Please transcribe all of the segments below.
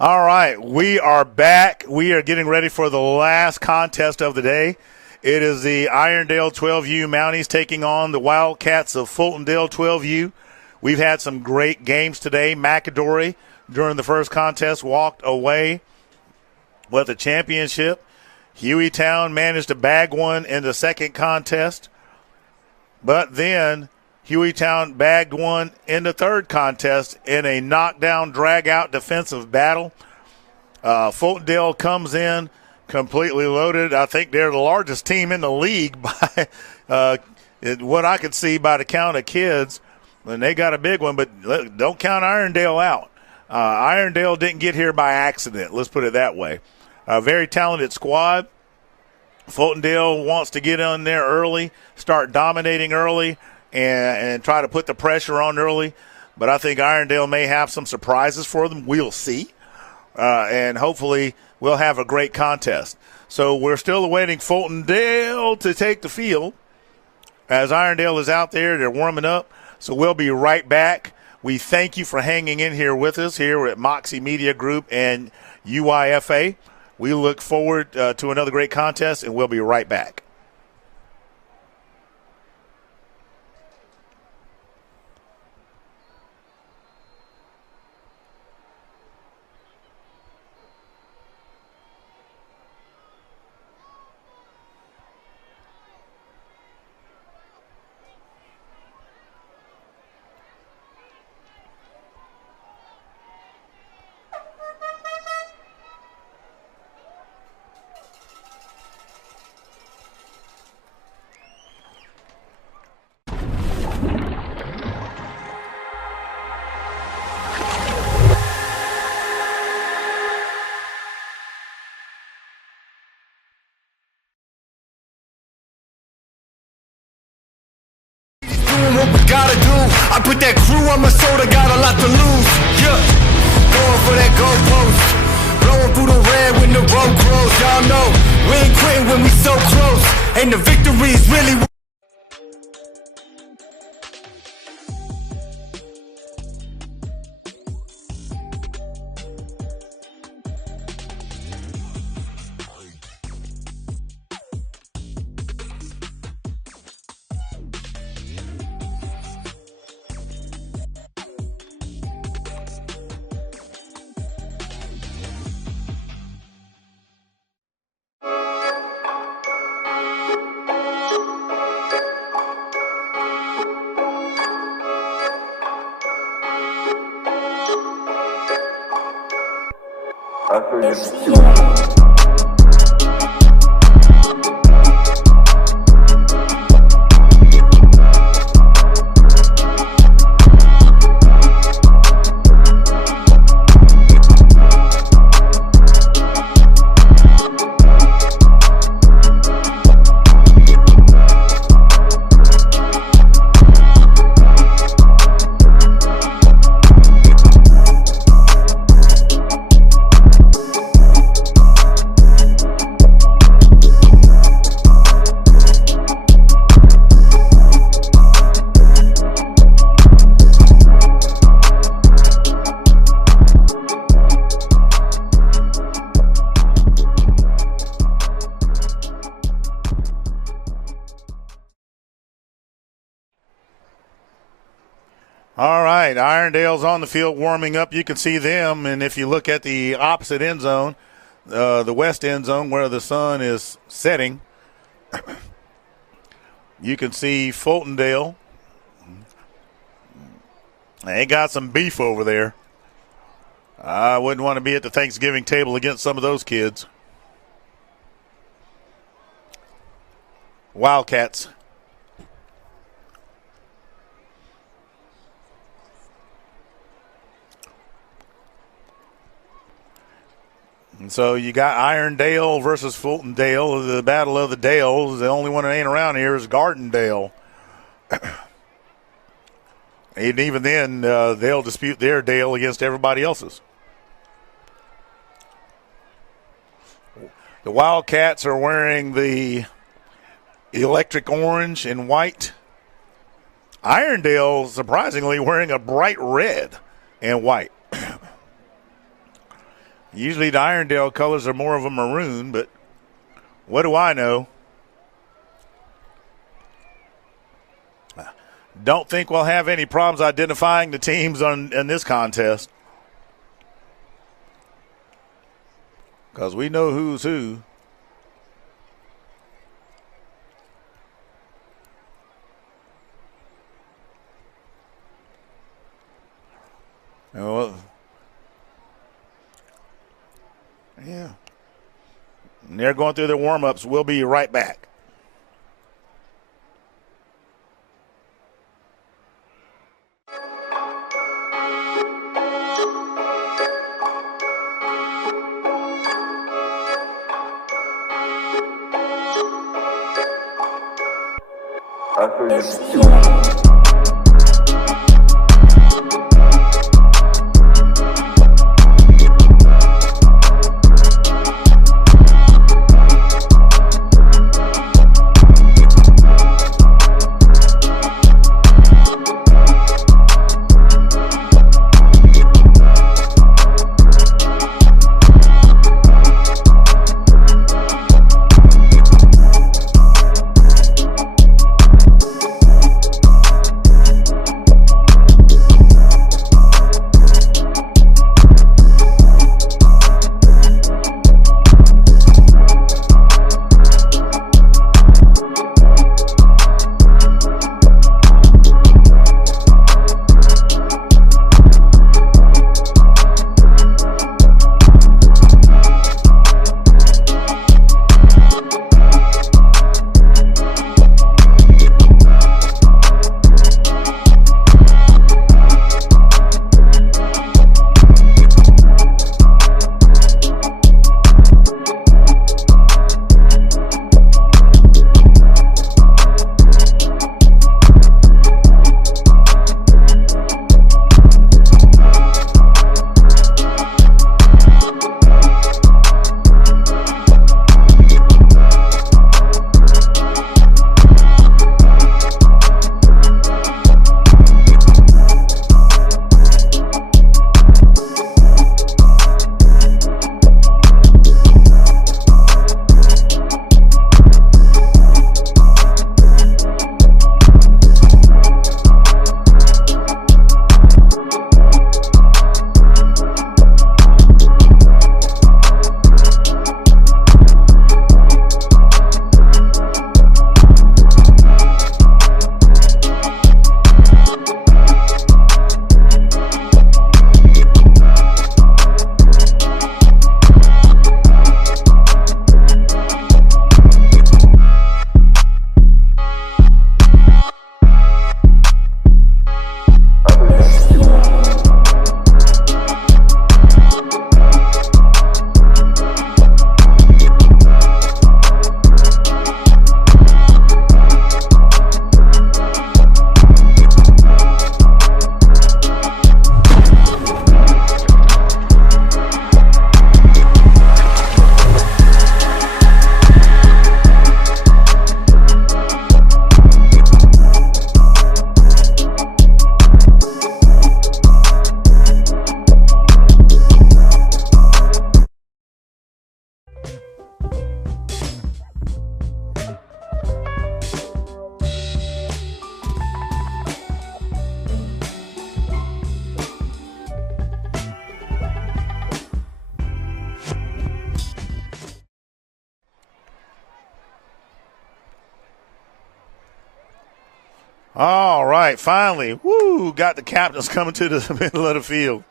All right, we are back. We are getting ready for the last contest of the day. It is the Irondale 12u Mounties taking on the Wildcats of Fultondale 12u. We've had some great games today. McAdory, during the first contest, walked away with a championship. Hueytown managed to bag one in the second contest. But then Hueytown bagged one in the third contest in a knockdown, drag-out defensive battle. Fultondale comes in completely loaded. I think they're the largest team in the league by what I could see by the count of kids. And they got a big one, but don't count Irondale out. Irondale didn't get here by accident. Let's put it that way. A very talented squad. Fultondale wants to get on there early, start dominating early, and try to put the pressure on early. But I think Irondale may have some surprises for them. We'll see. And hopefully we'll have a great contest. So we're still awaiting Fultondale to take the field. As Irondale is out there, they're warming up. So we'll be right back. We thank you for hanging in here with us here at Moxie Media Group and UYFA. We look forward to another great contest, and we'll be right back. I put that crew on my shoulder, got a lot to lose. Yeah, going for that goalpost, blowing through the red when the road grows. Y'all know we ain't quitting when we so close, and the victory's really. All right, Irondale's on the field warming up. You can see them, and if you look at the opposite end zone, the west end zone where the sun is setting, you can see Fultondale. They got some beef over there. I wouldn't want to be at the Thanksgiving table against some of those kids. Wildcats. And so you got Irondale versus Fultondale, the battle of the Dales. The only one that ain't around here is Gardendale. And even then, they'll dispute their Dale against everybody else's. The Wildcats are wearing the electric orange and white. Irondale, surprisingly, wearing a bright red and white. Usually the Irondale colors are more of a maroon, but what do I know? Don't think we'll have any problems identifying the teams in this contest, because we know who's who. Well, yeah. And they're going through their warm-ups. We'll be right back. All right, finally, woo, got the captains coming to the middle of the field.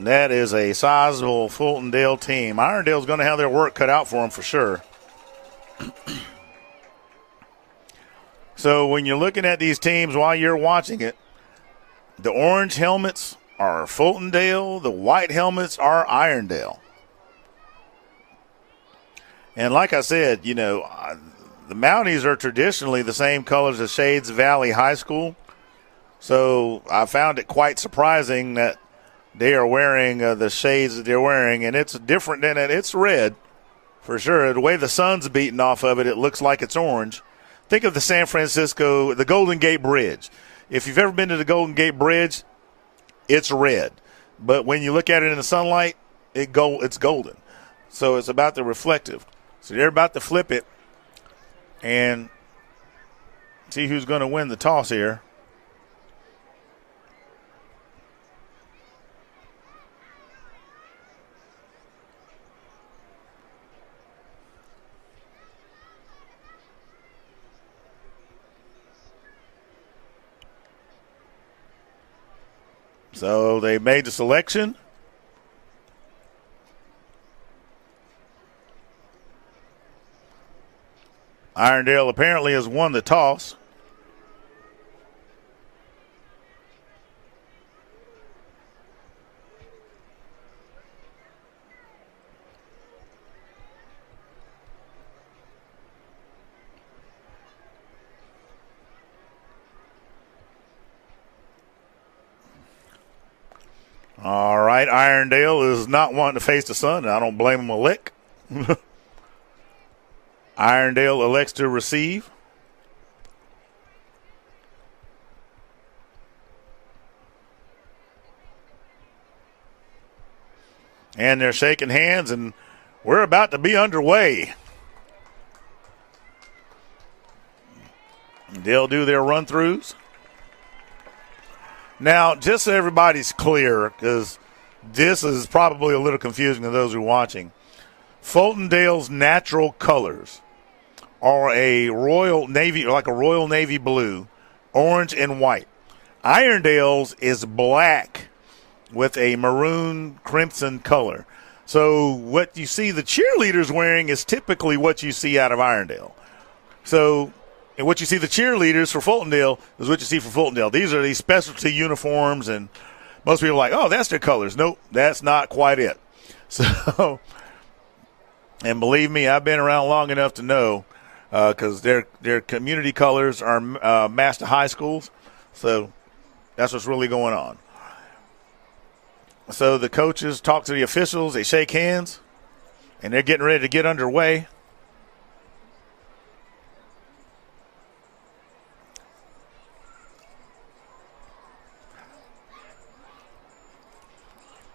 That is a sizable Fultondale team. Irondale's going to have their work cut out for them for sure. So when you're looking at these teams while you're watching it, the orange helmets are Fultondale, the white helmets are Irondale. And like I said, you know, the Mounties are traditionally the same colors as Shades Valley High School. So I found it quite surprising that they are wearing the shades that they're wearing, and it's different than it. It's red for sure. The way the sun's beating off of it, it looks like it's orange. Think of the Golden Gate Bridge. If you've ever been to the Golden Gate Bridge, it's red. But when you look at it in the sunlight, it's golden. So it's about the reflective. So they're about to flip it and see who's going to win the toss here. So they made the selection. Irondale apparently has won the toss. All right, Irondale is not wanting to face the sun, and I don't blame him a lick. Irondale elects to receive. And they're shaking hands, and we're about to be underway. They'll do their run-throughs. Now, just so everybody's clear, because this is probably a little confusing to those who are watching, Fultondale's natural colors are a royal navy, like a royal navy blue, orange, and white. Irondale's is black with a maroon crimson color. So what you see the cheerleaders wearing is typically what you see out of Irondale. So and what you see the cheerleaders for Fultondale is what you see for Fultondale. These are these specialty uniforms, and most people are like, oh, that's their colors. Nope, that's not quite it. So, and believe me, I've been around long enough to know, because their community colors are matched to high schools. So that's what's really going on. So the coaches talk to the officials. They shake hands, and they're getting ready to get underway.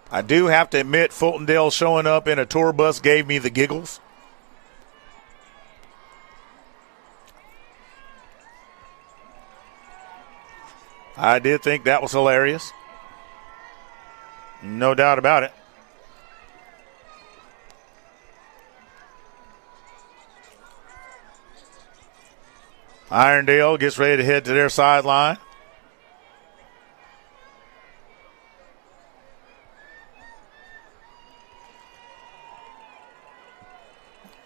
I do have to admit, Fultondale showing up in a tour bus gave me the giggles. I did think that was hilarious. No doubt about it. Irondale gets ready to head to their sideline.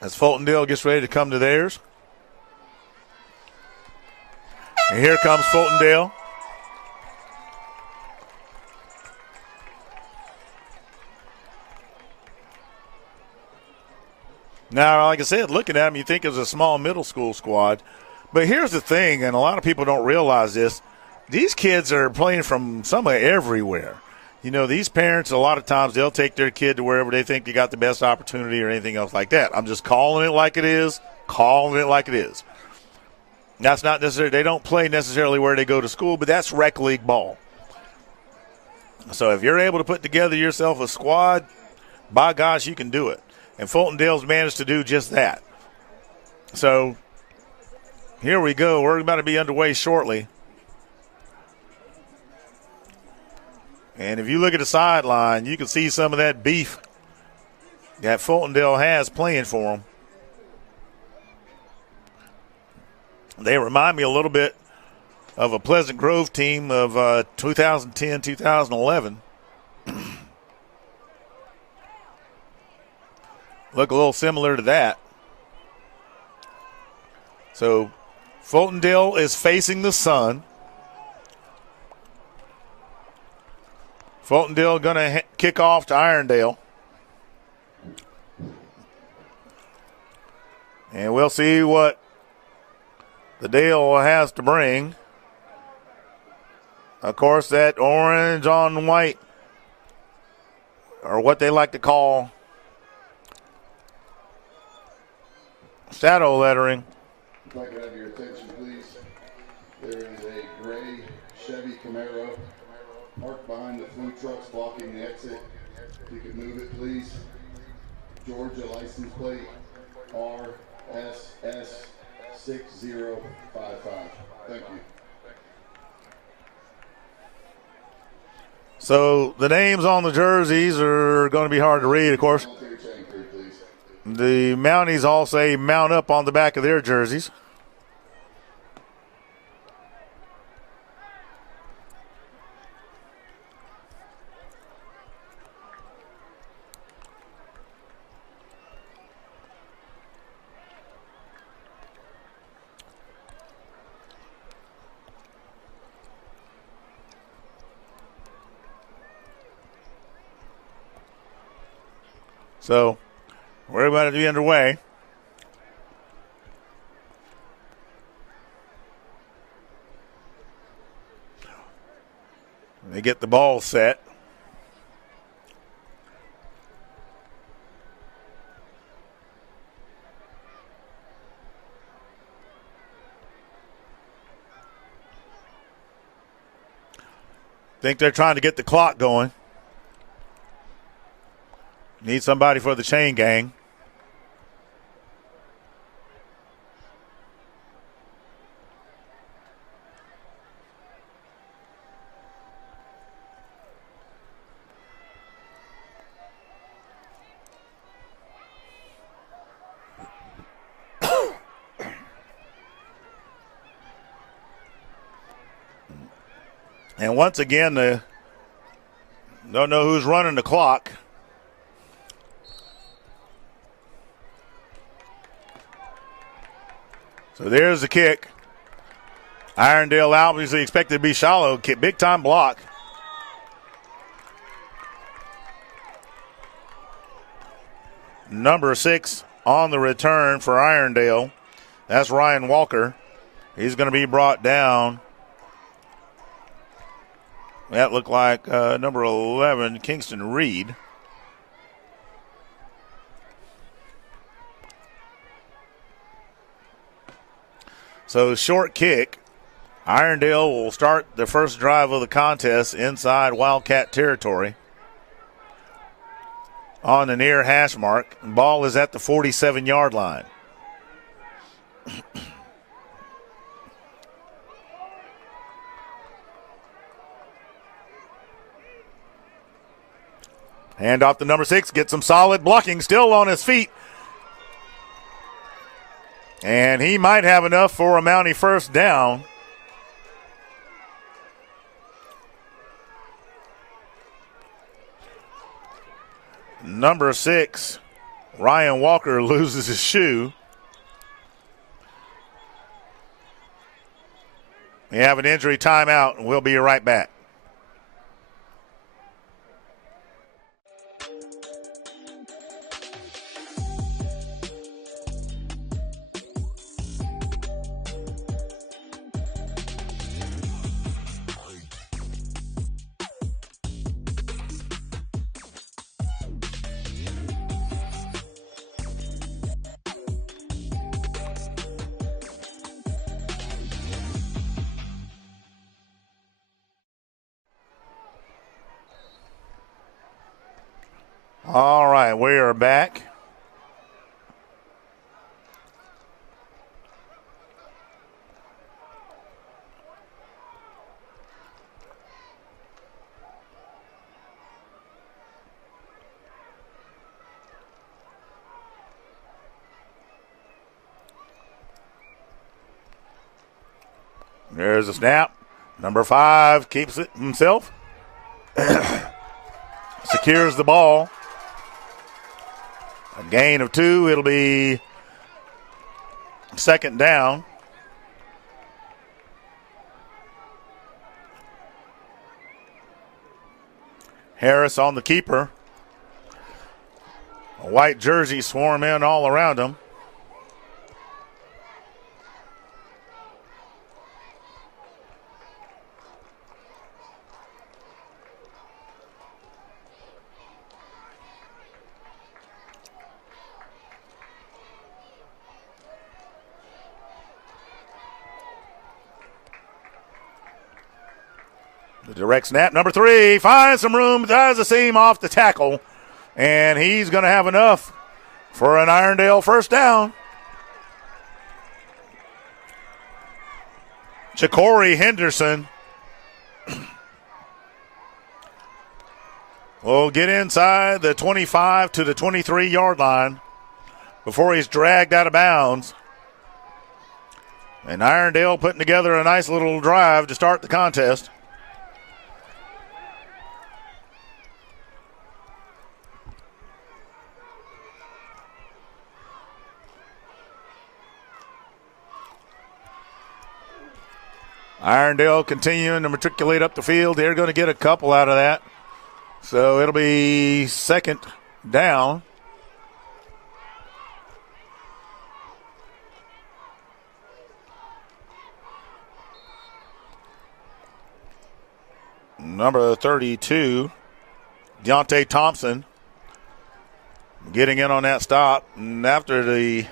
As Fultondale gets ready to come to theirs. And here comes Fultondale. Now, like I said, looking at them, you think it was a small middle school squad. But here's the thing, and a lot of people don't realize this. These kids are playing from somewhere everywhere. You know, these parents, a lot of times, they'll take their kid to wherever they think they got the best opportunity or anything else like that. I'm just calling it like it is, That's not necessarily, they don't play necessarily where they go to school, but that's rec league ball. So if you're able to put together yourself a squad, by gosh, you can do it. And Fultondale's managed to do just that. So here we go. We're about to be underway shortly. And if you look at the sideline, you can see some of that beef that Fultondale has playing for them. They remind me a little bit of a Pleasant Grove team of 2010, 2011. Look a little similar to that. So Fultondale is facing the sun. Fultondale going to kick off to Irondale. And we'll see what the Dale has to bring. Of course, that orange on white, or what they like to call shadow lettering. If I could have your attention, please. There is a gray Chevy Camaro parked behind the food trucks blocking the exit. If you could move it, please. Georgia license plate RSS 6055. Thank you. So the names on the jerseys are going to be hard to read, of course. The Mounties all say Mount Up on the back of their jerseys. So we're about to be underway. They get the ball set. Think they're trying to get the clock going. Need somebody for the chain gang. And once again, don't know who's running the clock. So there's the kick. Irondale obviously expected to be shallow. Big time block. Number 6 on the return for Irondale. That's Ryan Walker. He's going to be brought down. That looked like number 11, Kingston Reed. So short kick. Irondale will start the first drive of the contest inside Wildcat territory on the near hash mark. Ball is at the 47-yard line. Hand off to number 6, gets some solid blocking, still on his feet. And he might have enough for a Mountie first down. Number 6, Ryan Walker loses his shoe. We have an injury timeout, and we'll be right back. All right, we are back. There's a snap. Number 5 keeps it himself. Secures the ball. A gain of 2. It'll be second down. Harris on the keeper. A white jersey swarm in all around him. The direct snap, number 3, finds some room, does the seam off the tackle, and he's going to have enough for an Irondale first down. Ja'Cory Henderson will get inside the 25 to the 23-yard line before he's dragged out of bounds. And Irondale putting together a nice little drive to start the contest. Irondale continuing to matriculate up the field. They're going to get a couple out of that. So it'll be second down. Number 32, Deontay Thompson, getting in on that stop. And after the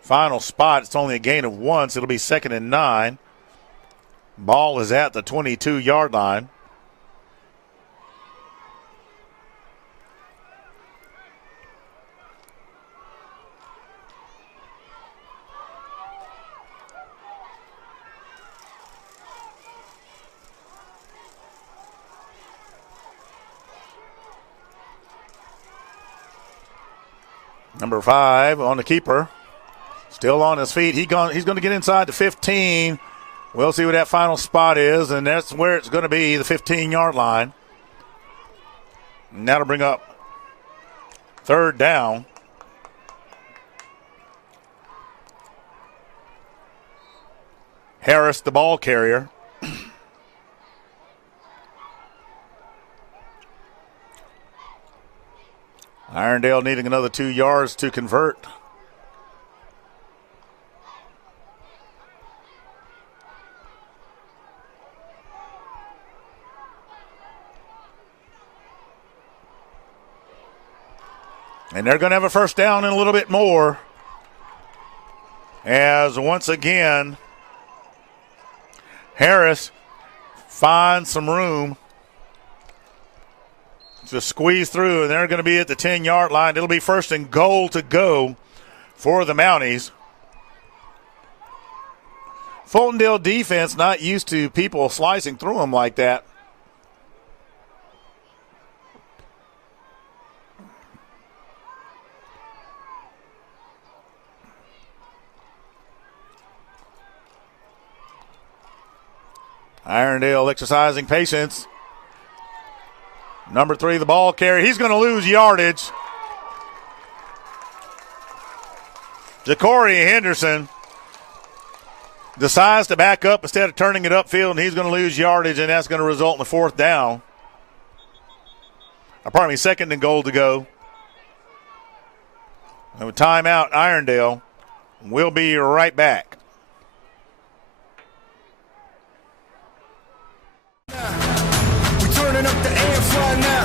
final spot, it's only a gain of 1, so it'll be second and 9. Ball is at the 22-yard line. Number 5 on the keeper. Still on his feet. He's going to get inside the 15. We'll see what that final spot is, and that's where it's going to be, the 15-yard line. And that'll bring up third down. Harris, the ball carrier. Irondale needing another 2 yards to convert. And they're going to have a first down in a little bit more. As once again, Harris finds some room to squeeze through, and they're going to be at the 10-yard line. It'll be first and goal to go for the Mounties. Fultondale defense not used to people slicing through them like that. Irondale exercising patience. Number 3, the ball carrier. He's going to lose yardage. Ja'Cory Henderson decides to back up instead of turning it upfield, and he's going to lose yardage, and that's going to result in a fourth down. Pardon me, second and goal to go. And with timeout, Irondale. We'll be right back. Turning up the amps right now.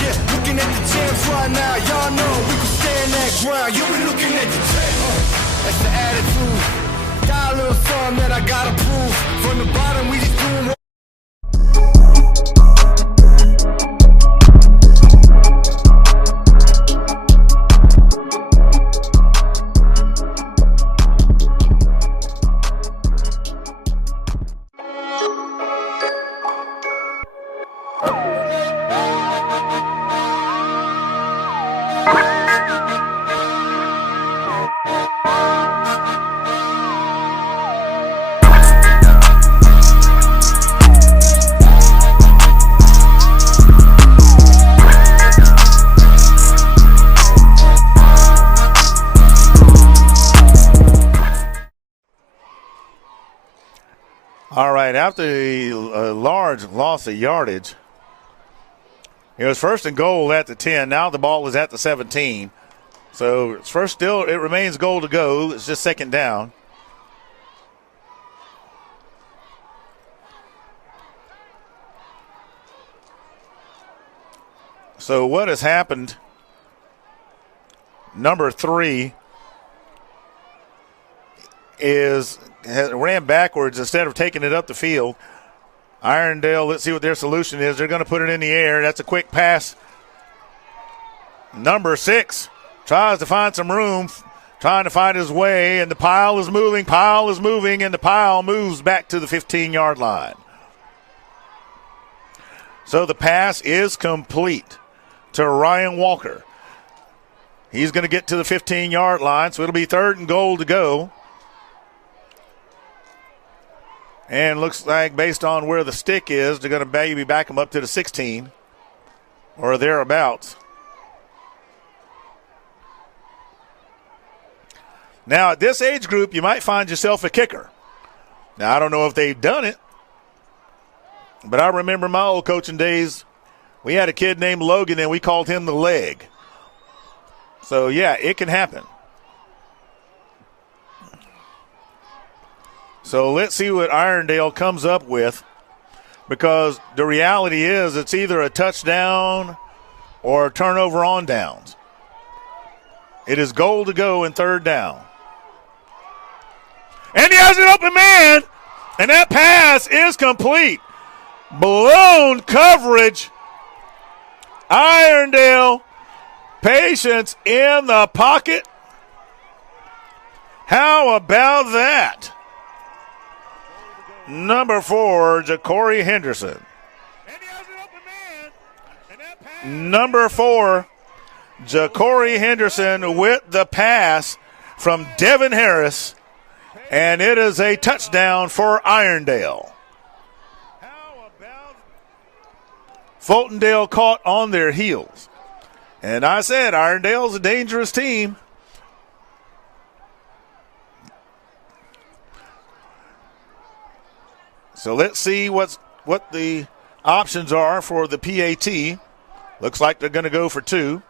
Yeah, looking at the champs right now. Y'all know we can stand that ground. Yeah, we looking at the champs. That's the attitude. Got a little something that I gotta prove. From the bottom, we just doing what right, after the large loss of yardage, it was first and goal at the 10. Now the ball is at the 17. So it's first still, it remains goal to go. It's just second down. So what has happened, number 3 ran backwards instead of taking it up the field. Irondale, let's see what their solution is. They're going to put it in the air. That's a quick pass. Number 6 tries to find some room, trying to find his way, and the pile is moving, and the pile moves back to the 15-yard line. So the pass is complete to Ryan Walker. He's going to get to the 15-yard line, so it'll be third and goal to go. And looks like based on where the stick is, they're going to maybe back him up to the 16 or thereabouts. Now, at this age group, you might find yourself a kicker. Now, I don't know if they've done it, but I remember my old coaching days, we had a kid named Logan, and we called him the leg. So, yeah, it can happen. So let's see what Irondale comes up with, because the reality is it's either a touchdown or a turnover on downs. It is goal to go in third down. And he has an open man, and that pass is complete. Blown coverage. Irondale, patience in the pocket. How about that? Number 4, Ja'Cory Henderson. Number 4, Ja'Cory Henderson with the pass from Devin Harris, and it is a touchdown for Irondale. Fultondale caught on their heels. And I said Irondale's a dangerous team. So let's see what the options are for the PAT. Looks like they're going to go for 2.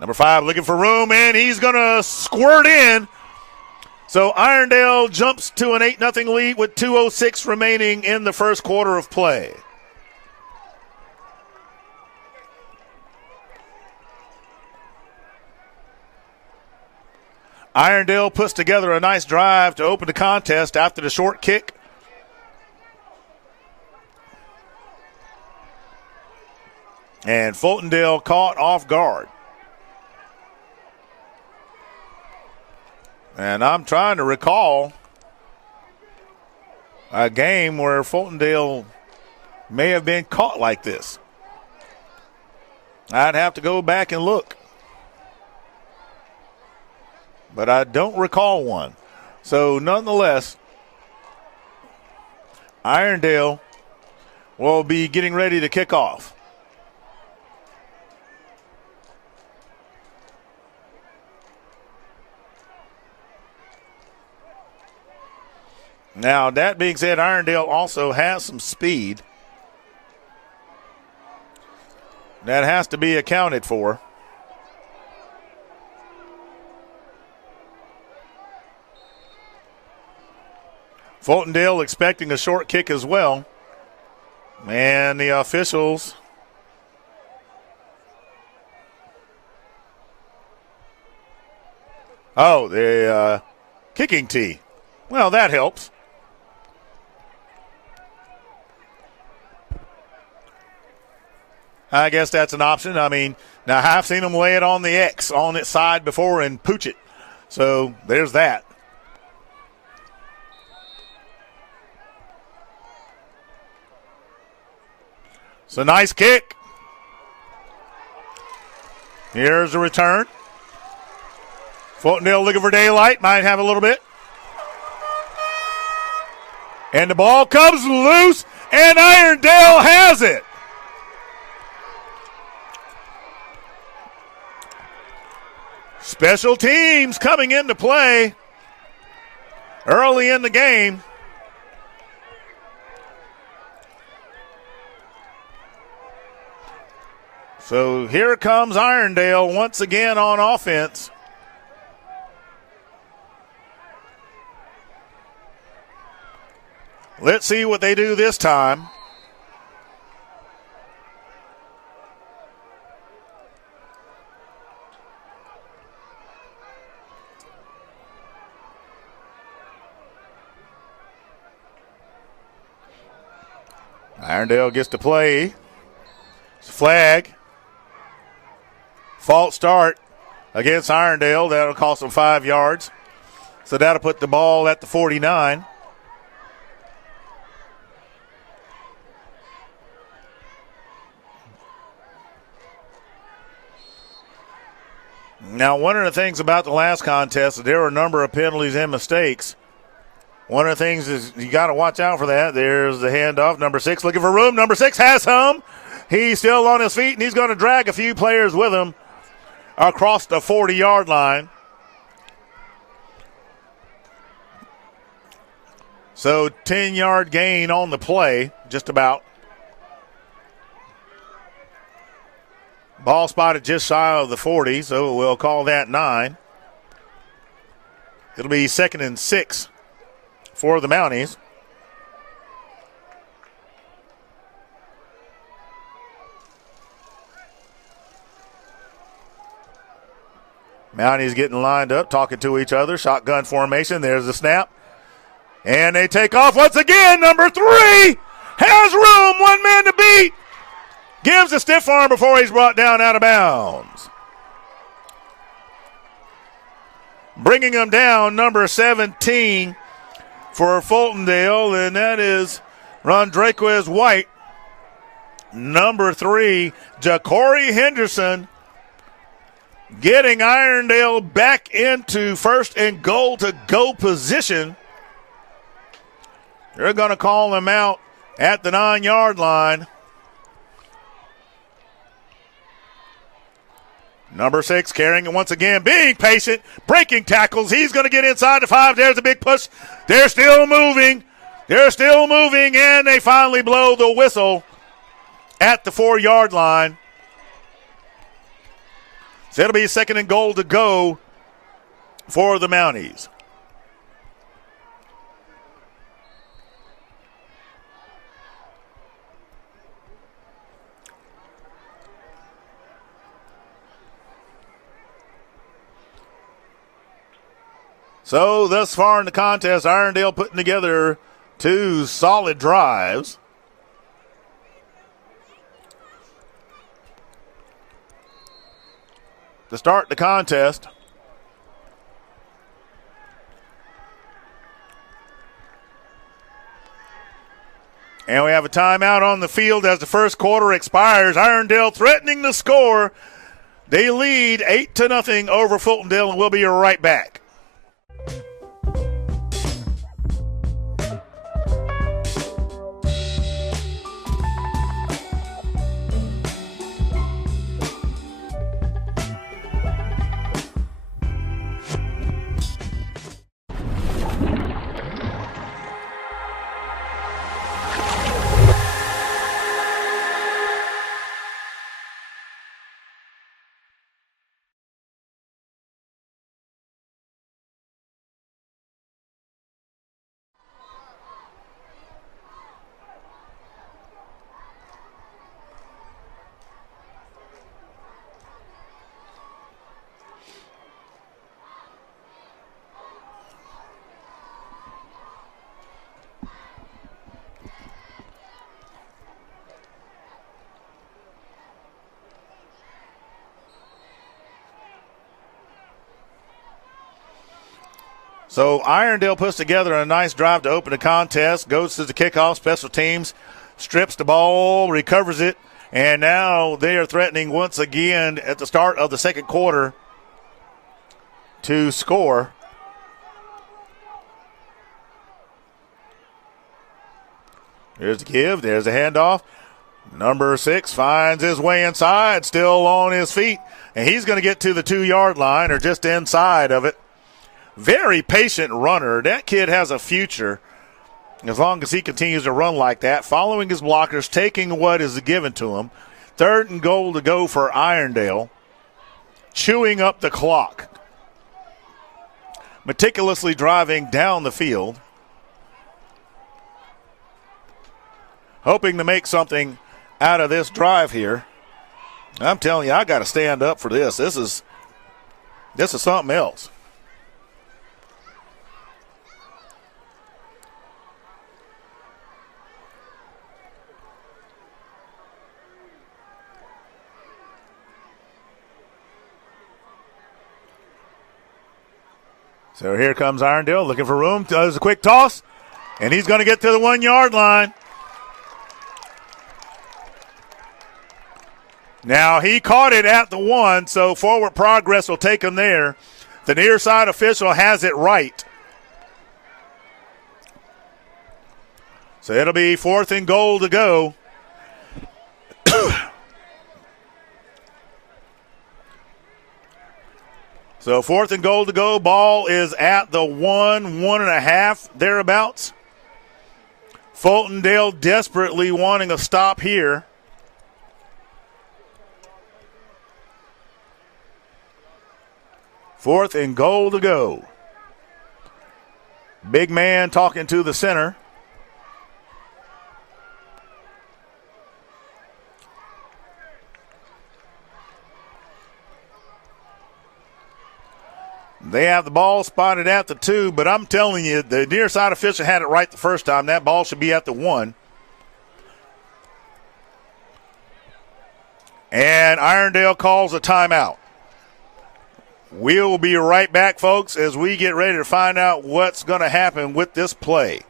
Number 5 looking for room, and he's going to squirt in. So Irondale jumps to an 8-0 lead with 2:06 remaining in the first quarter of play. Irondale puts together a nice drive to open the contest after the short kick. And Fultondale caught off guard. And I'm trying to recall a game where Fultondale may have been caught like this. I'd have to go back and look. But I don't recall one. So nonetheless, Irondale will be getting ready to kick off. Now, that being said, Irondale also has some speed. That has to be accounted for. Fultondale expecting a short kick as well. And the officials the kicking tee. Well, that helps. I guess that's an option. I mean, now I've seen them lay it on the X on its side before and pooch it. So there's that. So nice kick. Here's the return. Fultondale looking for daylight. Might have a little bit. And the ball comes loose, and Irondale has it. Special teams coming into play. early in the game. So here comes Irondale once again on offense. Let's see what they do this time. Irondale gets to play. Flag. False start against Irondale. That'll cost them 5 yards. So that'll put the ball at the 49. Now, one of the things about the last contest is there were a number of penalties and mistakes. One of the things is you got to watch out for that. There's the handoff. Number 6 looking for room. Number 6 has some. He's still on his feet, and he's going to drag a few players with him across the 40-yard line. So 10-yard gain on the play, just about. Ball spotted just shy of the 40, so we'll call that 9. It'll be 2nd and 6 for the Mounties. Mounties getting lined up, talking to each other. Shotgun formation. There's the snap. And they take off once again. Number 3 has room. One man to beat. Gives a stiff arm before he's brought down out of bounds. Bringing him down, number 17 for Fultondale, and that is Rondraquez White. Number 3, Ja'Cory Henderson, getting Irondale back into 1st and goal to go position. They're going to call him out at the 9-yard line. Number 6 carrying it once again, being patient, breaking tackles. He's going to get inside the 5. There's a big push. They're still moving. And they finally blow the whistle at the 4-yard line. So it'll be 2nd and goal to go for the Mounties. So thus far in the contest, Irondale putting together 2 solid drives. To start the contest. And we have a timeout on the field as the first quarter expires. Irondale threatening to score. They lead 8-0 over Fultondale, and we'll be right back. So Irondale puts together a nice drive to open the contest, goes to the kickoff, special teams, strips the ball, recovers it, and now they are threatening once again at the start of the second quarter to score. Here's the give, there's the handoff. Number 6 finds his way inside, still on his feet, and he's going to get to the 2-yard line or just inside of it. very patient runner. That kid has a future as long as he continues to run like that, following his blockers, taking what is given to him. 3rd and goal to go for Irondale, chewing up the clock, meticulously driving down the field, hoping to make something out of this drive here. I'm telling you, I got to stand up for this. This is something else. So here comes Irondale looking for room. Does a quick toss, and he's going to get to the 1 yard line. Now he caught it at the 1, so forward progress will take him there. The near side official has it right. So it'll be 4th and goal to go. So 4th and goal to go. Ball is at the 1.5, thereabouts. Fultondale desperately wanting a stop here. Fourth and goal to go. Big man talking to the center. They have the ball spotted at the 2, but I'm telling you, the near side official had it right the first time. That ball should be at the 1. And Irondale calls a timeout. We'll be right back, folks, as we get ready to find out what's going to happen with this play.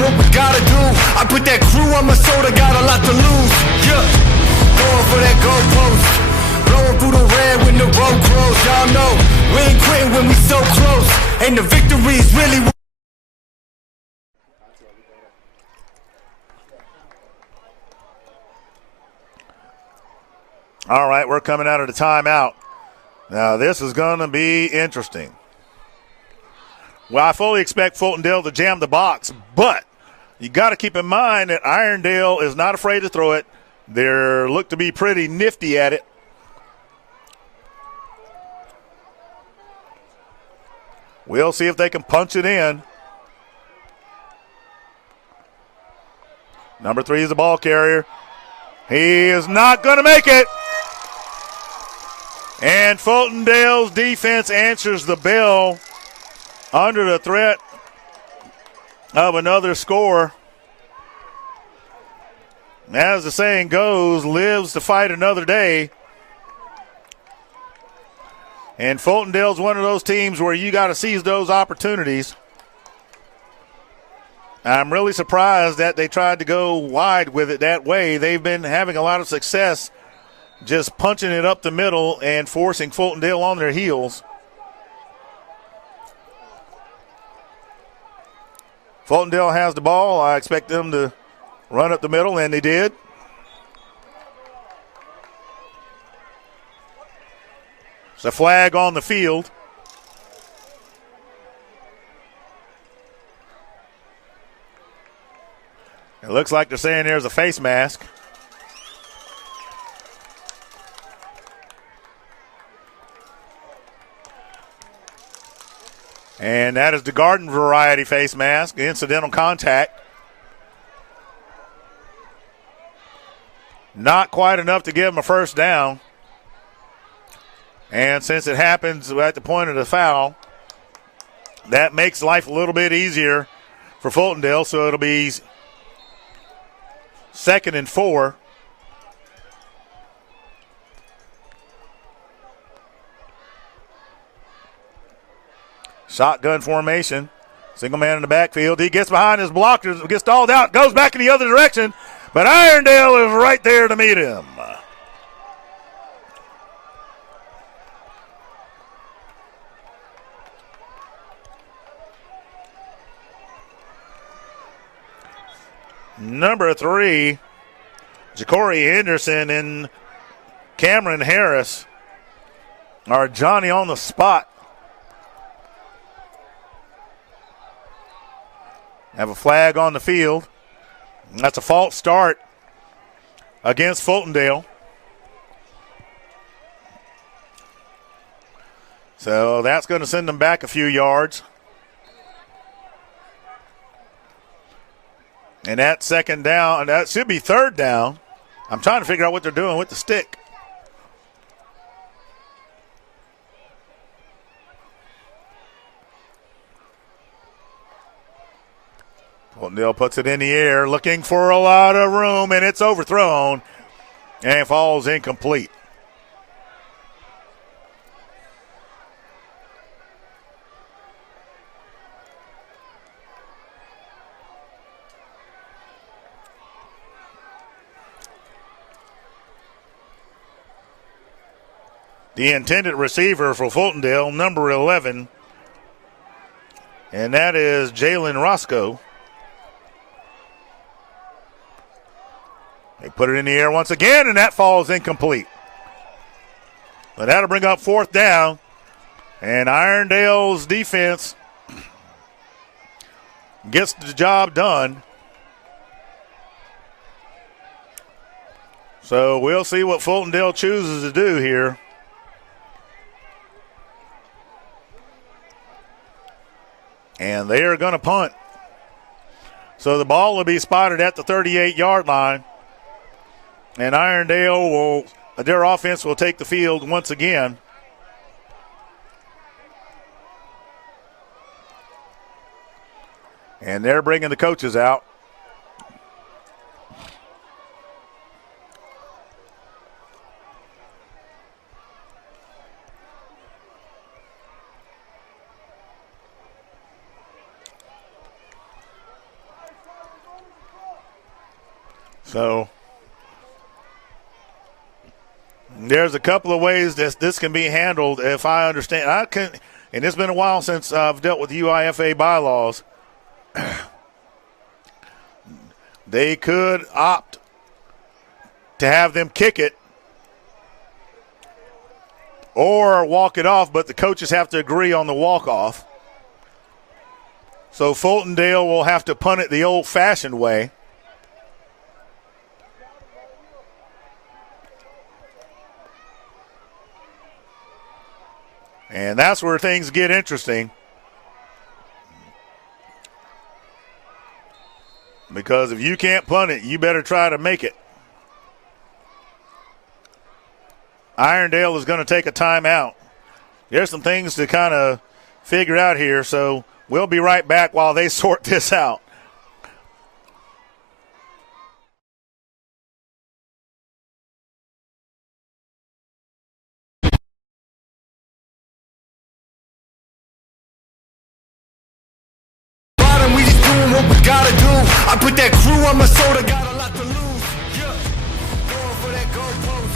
What we gotta do, I put that crew on my shoulder, got a lot to lose, yeah. Going for that goalpost, blowing through the red when the road closed. Y'all know, we ain't quitting when we so close, and the victory's really. All right, we're coming out of the timeout. Now, this is going to be interesting. Well, I fully expect Fultondale to jam the box, but you got to keep in mind that Irondale is not afraid to throw it. They look to be pretty nifty at it. We'll see if they can punch it in. Number 3 is the ball carrier. He is not going to make it. And Fultondale's defense answers the bell under the threat of another score. As the saying goes, lives to fight another day. And Fultondale's one of those teams where you got to seize those opportunities. I'm really surprised that they tried to go wide with it that way. They've been having a lot of success just punching it up the middle and forcing Fultondale on their heels. Fultondale has the ball. I expect them to run up the middle, and they did. It's a flag on the field. It looks like they're saying there's a face mask. And that is the garden variety face mask, incidental contact. Not quite enough to give them a first down. And since it happens at the point of the foul, that makes life a little bit easier for Fultondale, so it'll be 2nd and 4. Shotgun formation. Single man in the backfield. He gets behind his blockers, gets stalled out, goes back in the other direction, but Irondale is right there to meet him. Number 3, Ja'Cory Henderson and Cameron Harris are Johnny on the spot. Have a flag on the field. That's a false start against Fultondale. So that's going to send them back a few yards. And that second down, that should be third down. I'm trying to figure out what they're doing with the stick. Fultondale puts it in the air, looking for a lot of room, and it's overthrown and falls incomplete. The intended receiver for Fultondale, number 11, and that is Jalen Roscoe. They put it in the air once again, and that falls incomplete. But that'll bring up fourth down, and Irondale's defense gets the job done. So we'll see what Fultondale chooses to do here. And they are going to punt. So the ball will be spotted at the 38-yard line. And Irondale their offense will take the field once again. And they're bringing the coaches out. So there's a couple of ways that this can be handled, if I understand. And it's been a while since I've dealt with UYFA bylaws. They could opt to have them kick it or walk it off, but the coaches have to agree on the walk-off. So Fultondale will have to punt it the old-fashioned way. And that's where things get interesting. Because if you can't punt it, you better try to make it. Irondale is going to take a timeout. There's some things to kind of figure out here, so we'll be right back while they sort this out. What we gotta do, I put that crew on my shoulder, got a lot to lose. Yeah, going for that goalpost,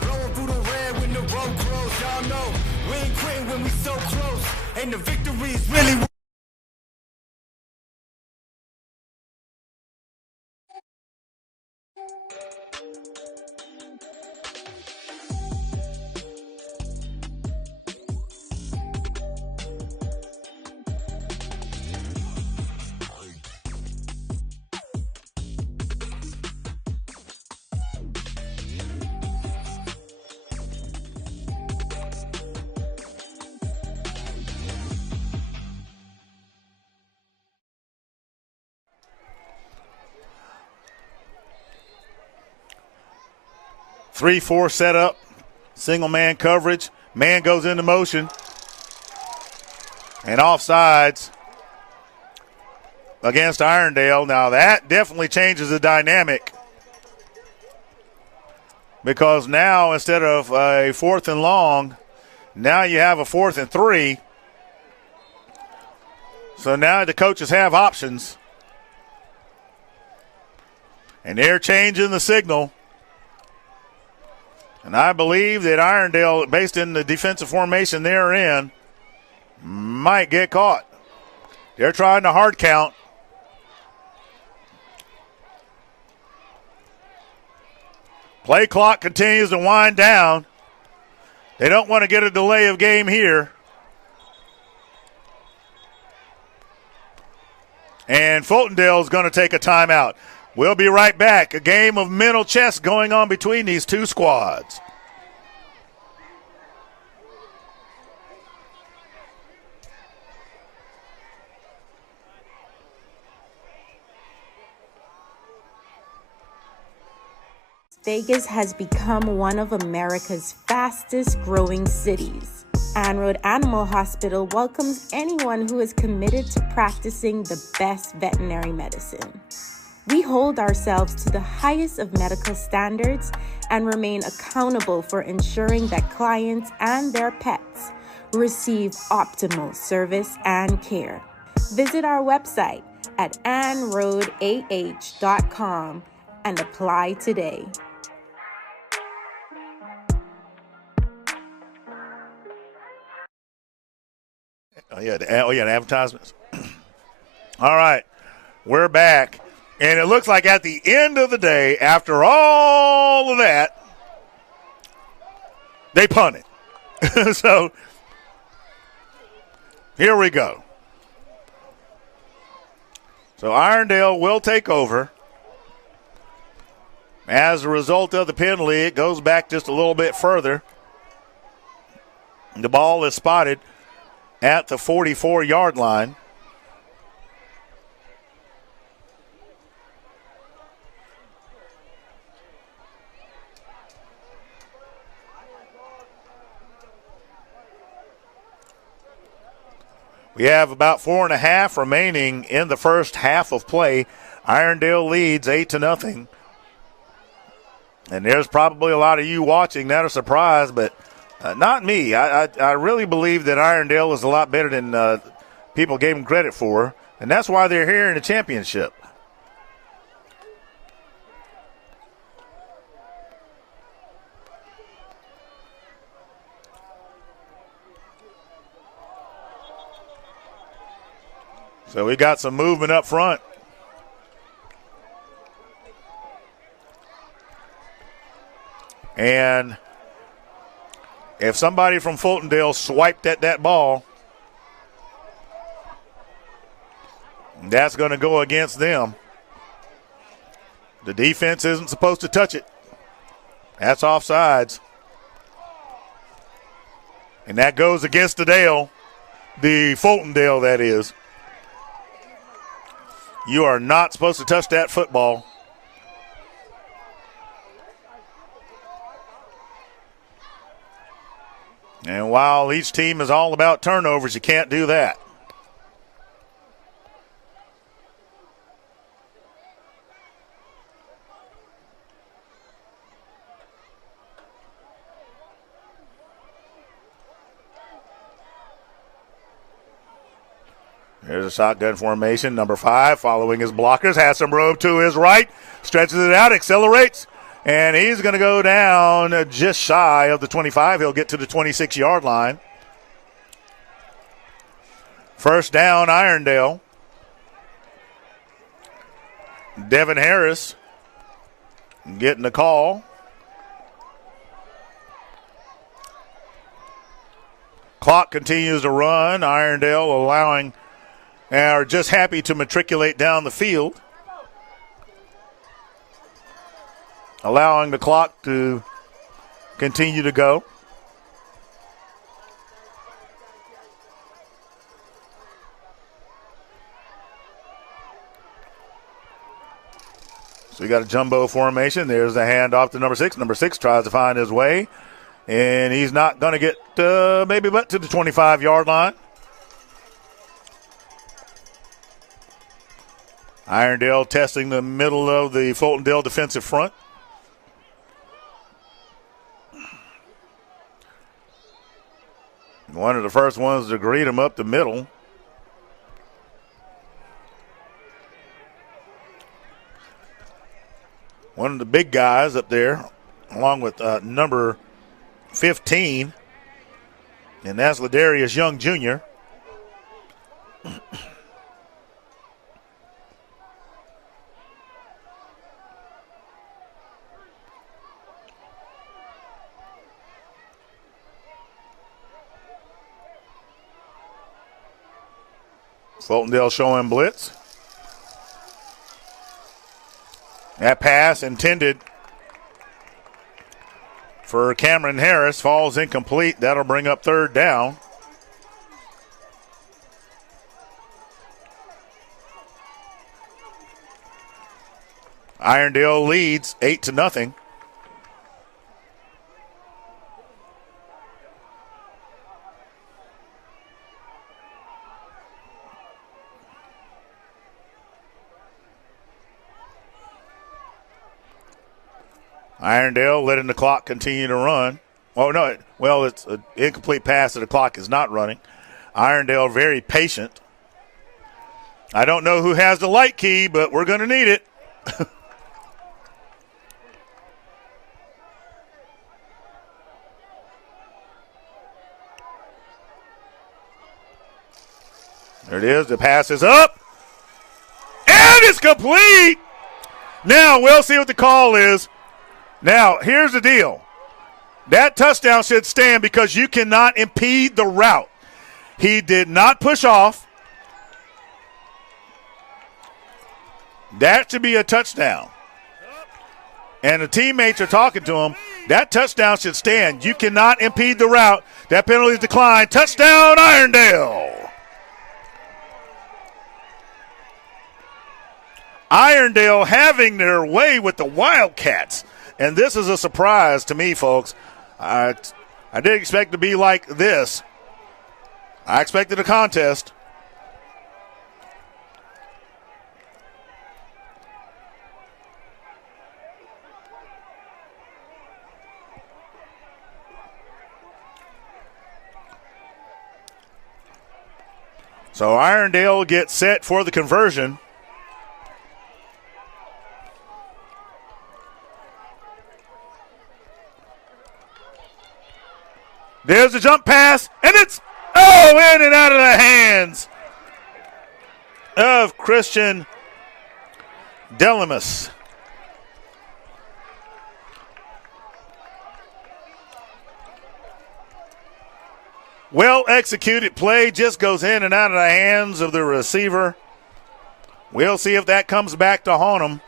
blowing through the red when the road closed. Y'all know we ain't quitting when we so close, and the victory's really. Three-four setup, single man coverage. Man goes into motion. And offsides against Irondale. Now that definitely changes the dynamic. Because now instead of a 4th and long, now you have a 4th and 3. So now the coaches have options. And they're changing the signal. And I believe that Irondale, based in the defensive formation they're in, might get caught. They're trying to hard count. Play clock continues to wind down. They don't want to get a delay of game here. And Fultondale is going to take a timeout. We'll be right back. A game of mental chess going on between these two squads. Vegas has become one of America's fastest growing cities. Ann Road Animal Hospital welcomes anyone who is committed to practicing the best veterinary medicine. We hold ourselves to the highest of medical standards and remain accountable for ensuring that clients and their pets receive optimal service and care. Visit our website at annroadah.com and apply today. Oh, yeah, the advertisements. All right, we're back. And it looks like at the end of the day, after all of that, they punt it. So here we go. So Irondale will take over. As a result of the penalty, it goes back just a little bit further. The ball is spotted at the 44-yard line. We have about 4.5 remaining in the first half of play. Irondale leads 8-0. And there's probably a lot of you watching that are surprised, but not me. I really believe that Irondale is a lot better than people gave them credit for, and that's why they're here in the championship. So we got some movement up front. And if somebody from Fultondale swiped at that ball, that's going to go against them. The defense isn't supposed to touch it. That's offsides. And that goes against the Fultondale, that is. You are not supposed to touch that football. And while each team is all about turnovers, you can't do that. There's a shotgun formation. Number 5 following his blockers. Has some room to his right. Stretches it out. Accelerates. And he's going to go down just shy of the 25. He'll get to the 26-yard line. First down, Irondale. Devin Harris getting the call. Clock continues to run. Irondale are just happy to matriculate down the field, allowing the clock to continue to go. So we got a jumbo formation. There's the handoff to number 6. Number 6 tries to find his way, and he's not going to get maybe but to the 25-yard line. Irondale testing the middle of the Fultondale defensive front. One of the first ones to greet him up the middle. one of the big guys up there, along with number 15, and that's Ladarius Young Jr. Fultondale showing blitz. That pass intended for Cameron Harris falls incomplete. That'll bring up third down. Irondale leads 8-0. Irondale letting the clock continue to run. Oh, no. Well, it's an incomplete pass, so the clock is not running. Irondale very patient. I don't know who has the light key, but we're going to need it. There it is. The pass is up. And it's complete. Now, we'll see what the call is. Now, here's the deal. That touchdown should stand because you cannot impede the route. He did not push off. That should be a touchdown. And the teammates are talking to him. That touchdown should stand. You cannot impede the route. That penalty is declined. Touchdown, Irondale. Irondale having their way with the Wildcats. And this is a surprise to me, folks. I didn't expect it to be like this. I expected a contest. So Irondale gets set for the conversion. There's the jump pass, and it's, in and out of the hands of Christian Delamus. Well executed play, just goes in and out of the hands of the receiver. We'll see if that comes back to haunt him.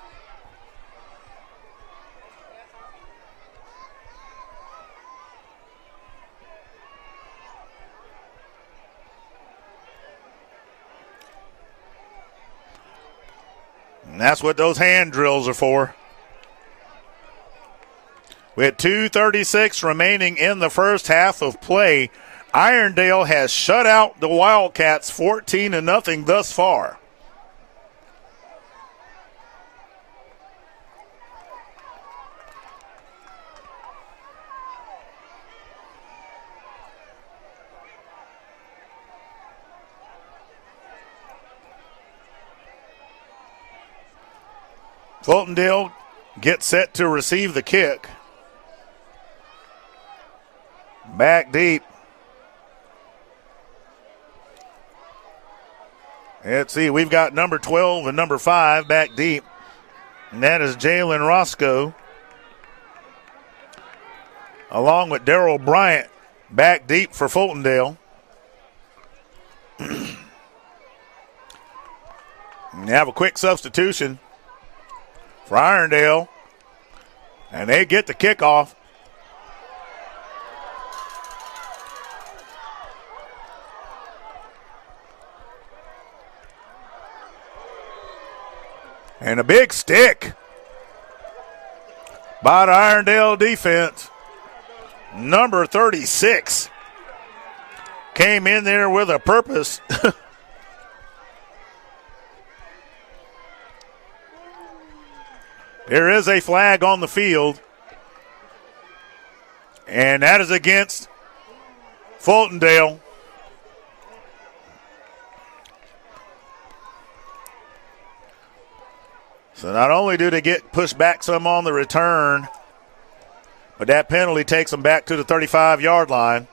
And that's what those hand drills are for. We had 2:36 remaining in the first half of play. Irondale has shut out the Wildcats 14-0 thus far. Fultondale gets set to receive the kick. Back deep. Let's see, we've got number 12 and number 5 back deep. And that is Jalen Roscoe. Along with Darrell Bryant back deep for Fultondale. And have a quick substitution for Irondale. And they get the kickoff. And a big stick by the Irondale defense. Number 36 came in there with a purpose. There is a flag on the field, and that is against Fultondale. So not only do they get pushed back some on the return, but that penalty takes them back to the 35-yard line.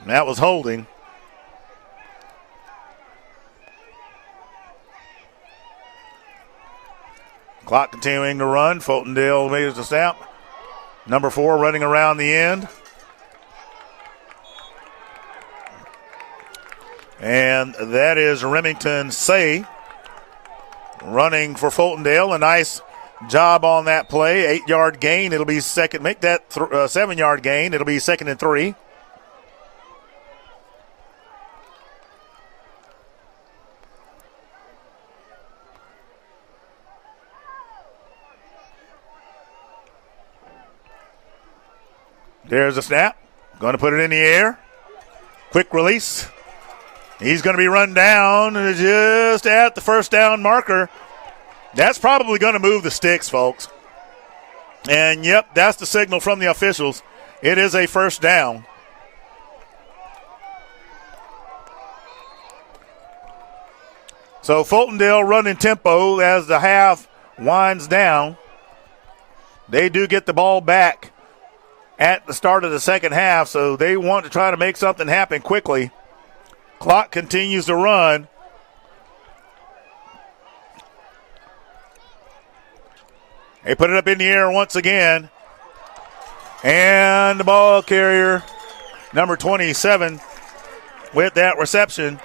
And that was holding. Clock continuing to run. Fultondale makes the snap. Number 4 running around the end. And that is Remington Say running for Fultondale. A nice job on that play. 8-yard gain. It'll be second. Make that 7-yard gain. It'll be 2nd and 3. There's a snap. Going to put it in the air. Quick release. He's going to be run down just at the first down marker. That's probably going to move the sticks, folks. And, yep, that's the signal from the officials. It is a first down. So Fultondale running tempo as the half winds down. They do get the ball back at the start of the second half, so they want to try to make something happen quickly. Clock continues to run. They put it up in the air once again. And the ball carrier, number 27, with that reception.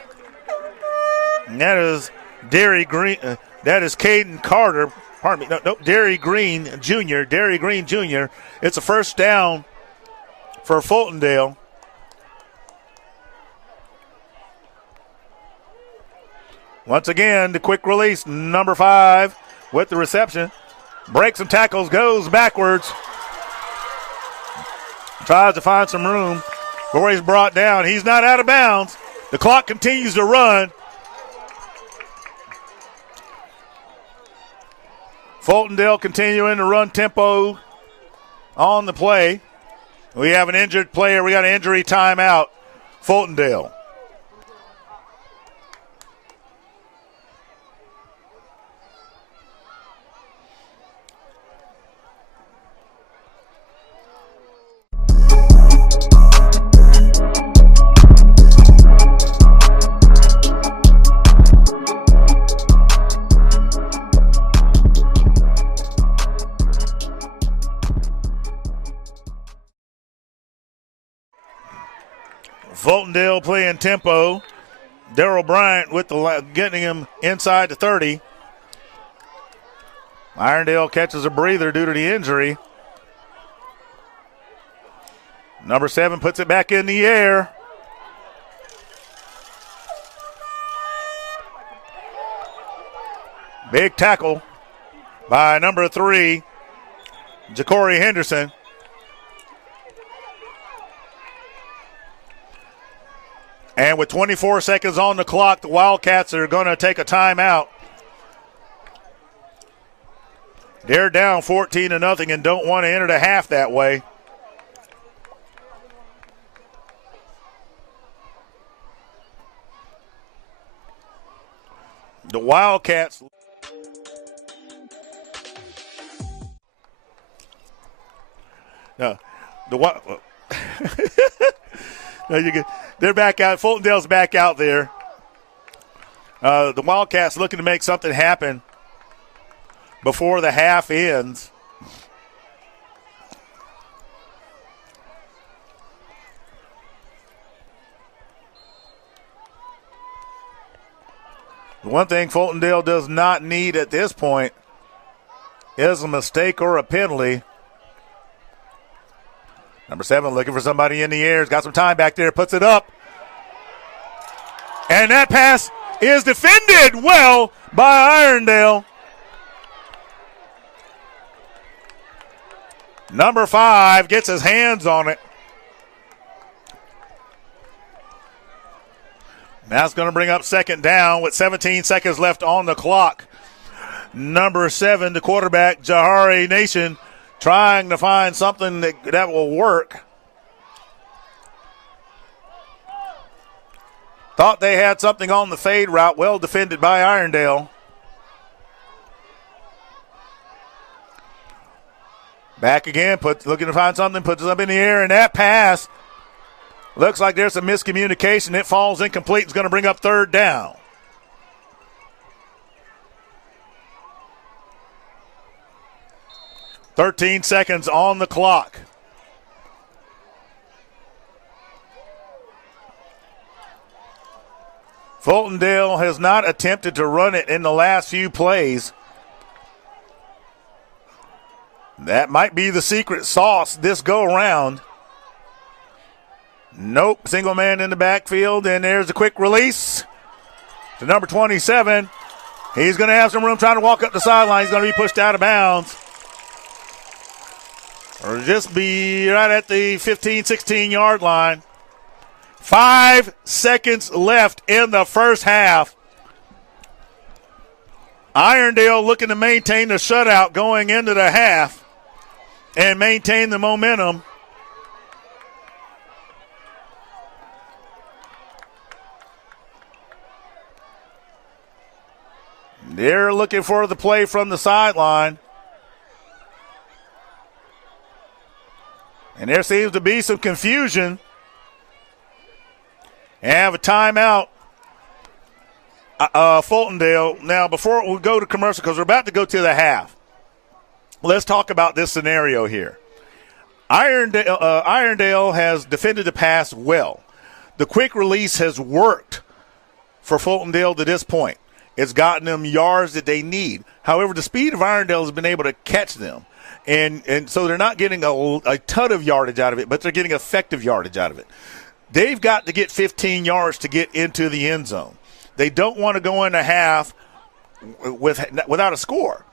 And that is Derry Green. That is Caden Carter. Pardon me. No, Derry Green Jr. Derry Green Jr. It's a first down for Fultondale. Once again, the quick release, number 5 with the reception. Breaks some tackles, goes backwards. Tries to find some room before he's brought down. He's not out of bounds. The clock continues to run. Fultondale continuing to run tempo on the play. We have an injured player. We got an injury timeout. Fultondale. Fultondale playing tempo. Darrell Bryant with the getting him inside the 30. Irondale catches a breather due to the injury. Number 7 puts it back in the air. Big tackle by number 3, Ja'Cory Henderson. And with 24 seconds on the clock, the Wildcats are going to take a timeout. They're down 14-0 and don't want to enter the half that way. The Wildcats. No, no, they're back out. Fultondale's back out there. The Wildcats looking to make something happen before the half ends. The one thing Fultondale does not need at this point is a mistake or a penalty. Number 7 looking for somebody in the air. He's got some time back there. Puts it up. And that pass is defended well by Irondale. Number 5 gets his hands on it. That's going to bring up second down with 17 seconds left on the clock. Number 7, the quarterback, Jahari Nation, trying to find something that will work. Thought they had something on the fade route, well defended by Irondale. Back again, looking to find something, puts it up in the air, and that pass looks like there's some miscommunication. It falls incomplete. It's going to bring up third down. "13 seconds on the clock. Fultondale has not attempted to run it in the last few plays. That might be the secret sauce this go-around. Nope, single man in the backfield, and there's a quick release to number 27. He's going to have some room trying to walk up the sideline. He's going to be pushed out of bounds. Or just be right at the 15, 16-yard line. 5 seconds left in the first half. Irondale looking to maintain the shutout going into the half and maintain the momentum. They're looking for the play from the sideline. And there seems to be some confusion. And have a timeout, Fultondale. Now, before we go to commercial, because we're about to go to the half, let's talk about this scenario here. Irondale has defended the pass well. The quick release has worked for Fultondale to this point. It's gotten them yards that they need. However, the speed of Irondale has been able to catch them. And so they're not getting a ton of yardage out of it, but they're getting effective yardage out of it. They've got to get 15 yards to get into the end zone. They don't want to go into half without a score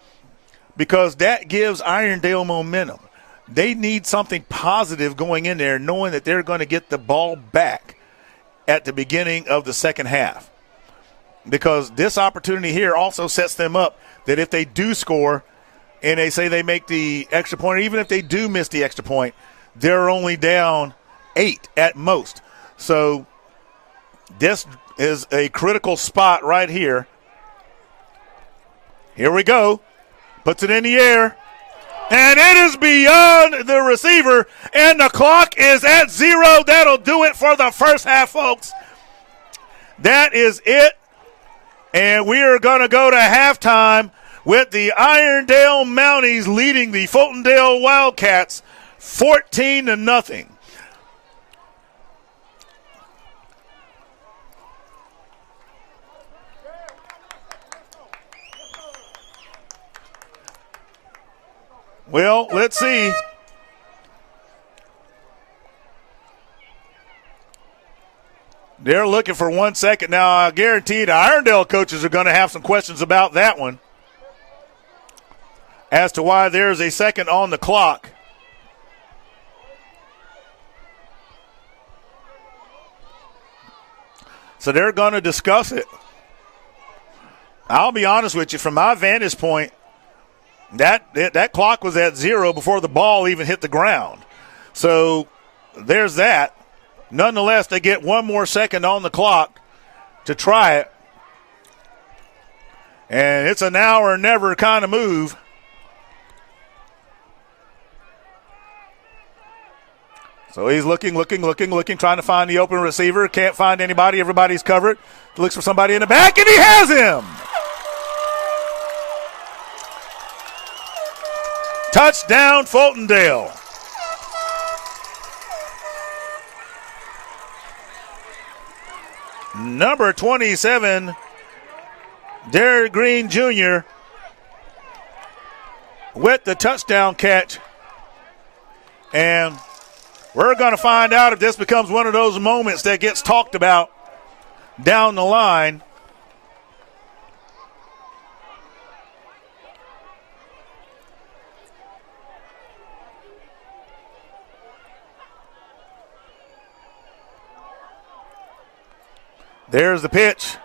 because that gives Irondale momentum. They need something positive going in there, knowing that they're going to get the ball back at the beginning of the second half, because this opportunity here also sets them up that if they do score and they say they make the extra point, or even if they do miss the extra point, they're only down 8 at most. So this is a critical spot right here. Here we go. Puts it in the air. And it is beyond the receiver. And the clock is at 0. That'll do it for the first half, folks. That is it. And we are going to go to halftime with the Irondale Mounties leading the Fultondale Wildcats 14-0. Well, let's see. They're looking for 1 second. Now, I guarantee the Irondale coaches are going to have some questions about that one as to why there's a second on the clock. So they're going to discuss it. I'll be honest with you, from my vantage point, that clock was at 0 before the ball even hit the ground. So there's that. Nonetheless, they get 1 more second on the clock to try it. And it's a now or never kind of move. So he's looking, trying to find the open receiver. Can't find anybody. Everybody's covered. Looks for somebody in the back, and he has him. Touchdown, Fultondale. Number 27, Derek Green Jr. with the touchdown catch. And we're going to find out if this becomes one of those moments that gets talked about down the line. There's the pitch.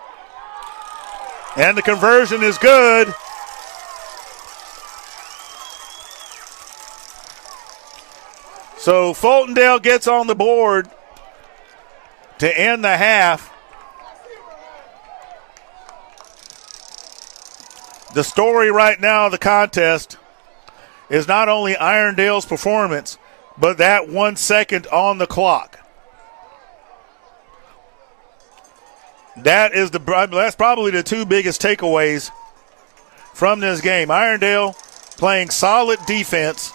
And the conversion is good. So Fultondale gets on the board to end the half. The story right now of the contest is not only Irondale's performance, but that 1 second on the clock. That's probably the two biggest takeaways from this game. Irondale playing solid defense.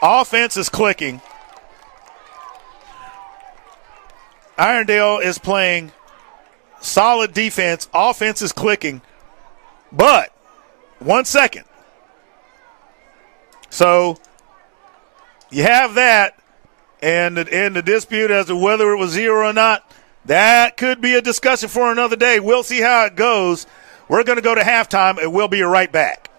Offense is clicking. Irondale is playing solid defense. Offense is clicking. But 1 second. So you have that, and the dispute as to whether it was zero or not, that could be a discussion for another day. We'll see how it goes. We're going to go to halftime, and we'll be right back.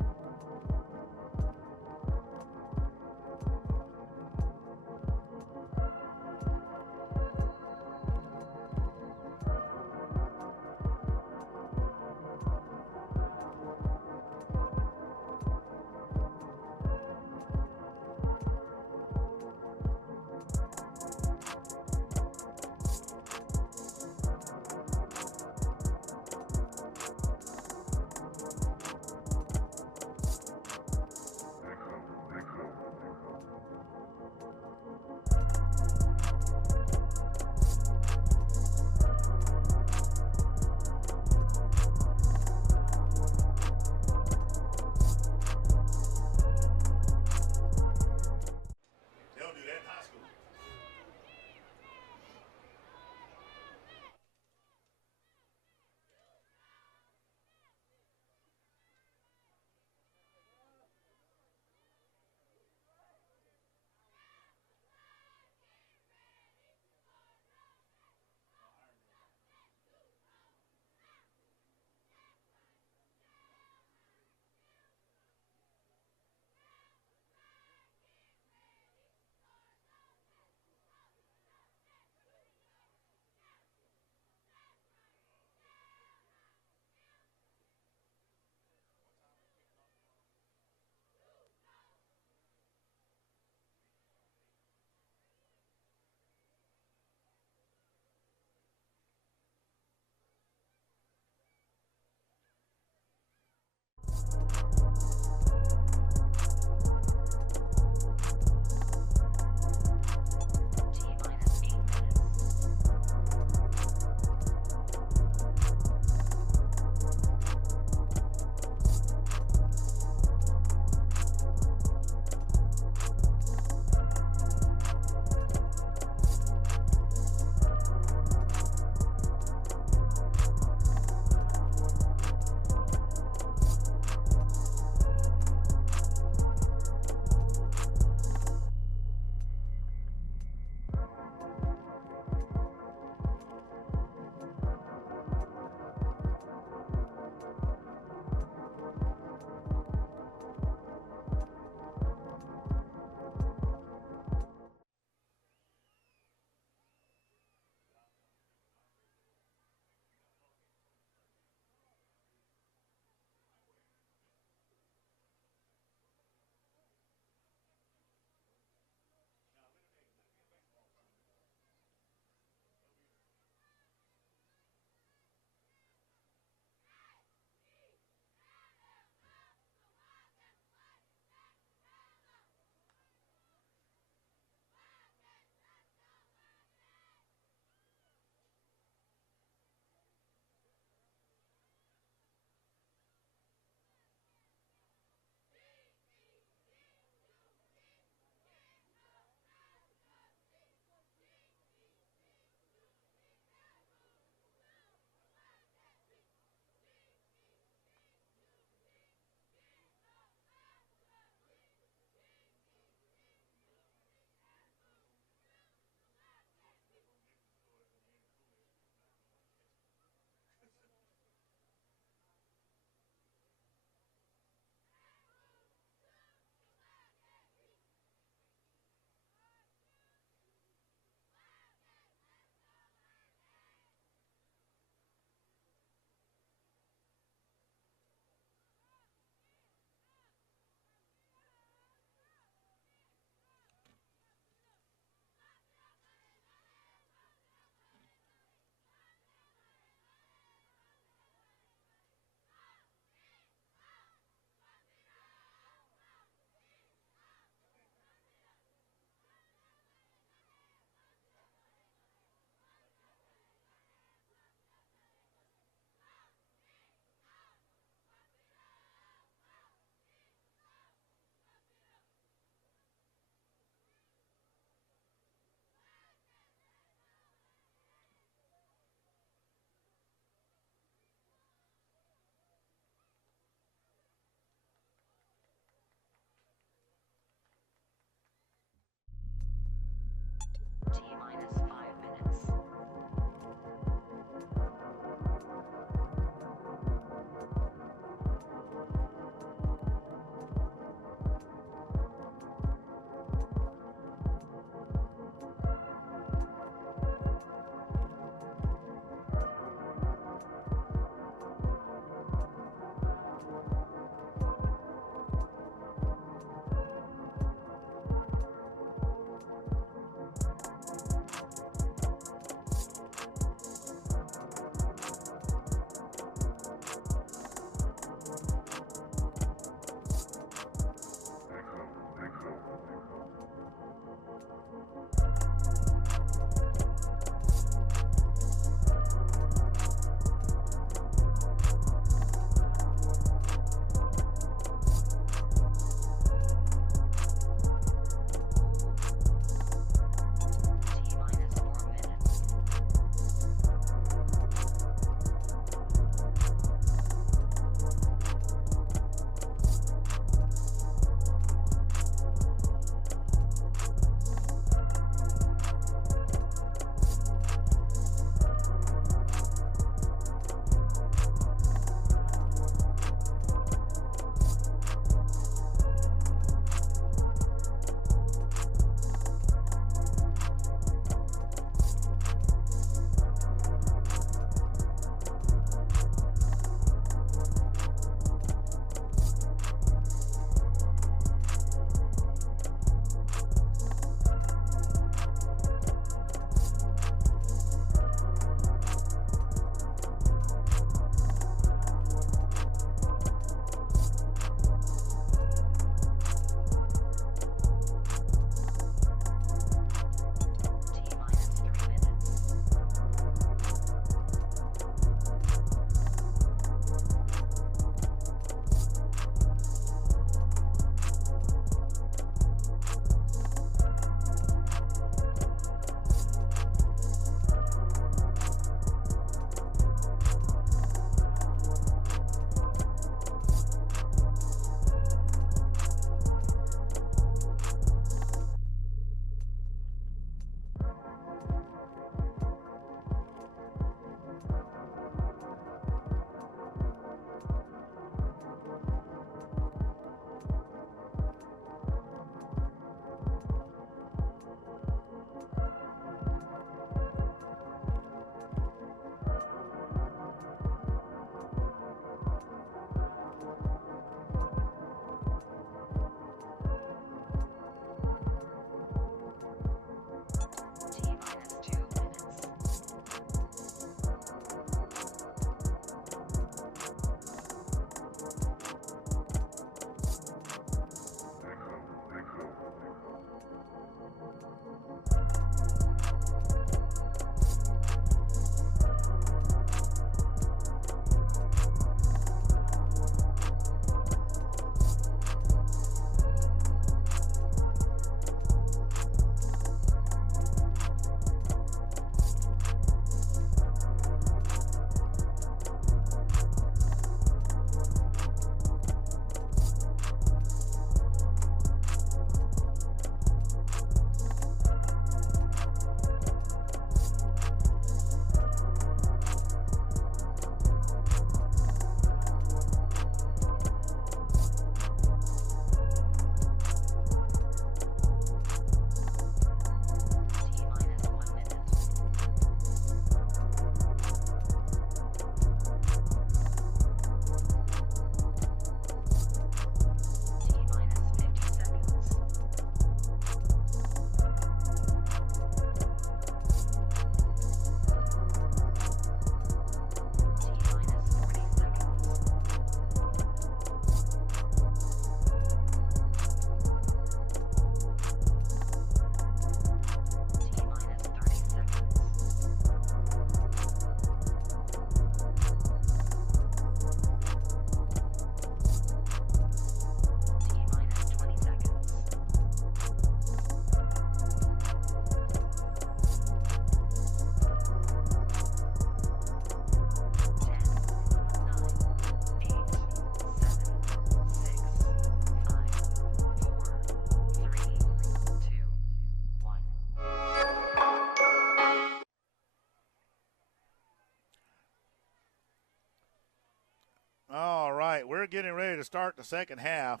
to start the second half.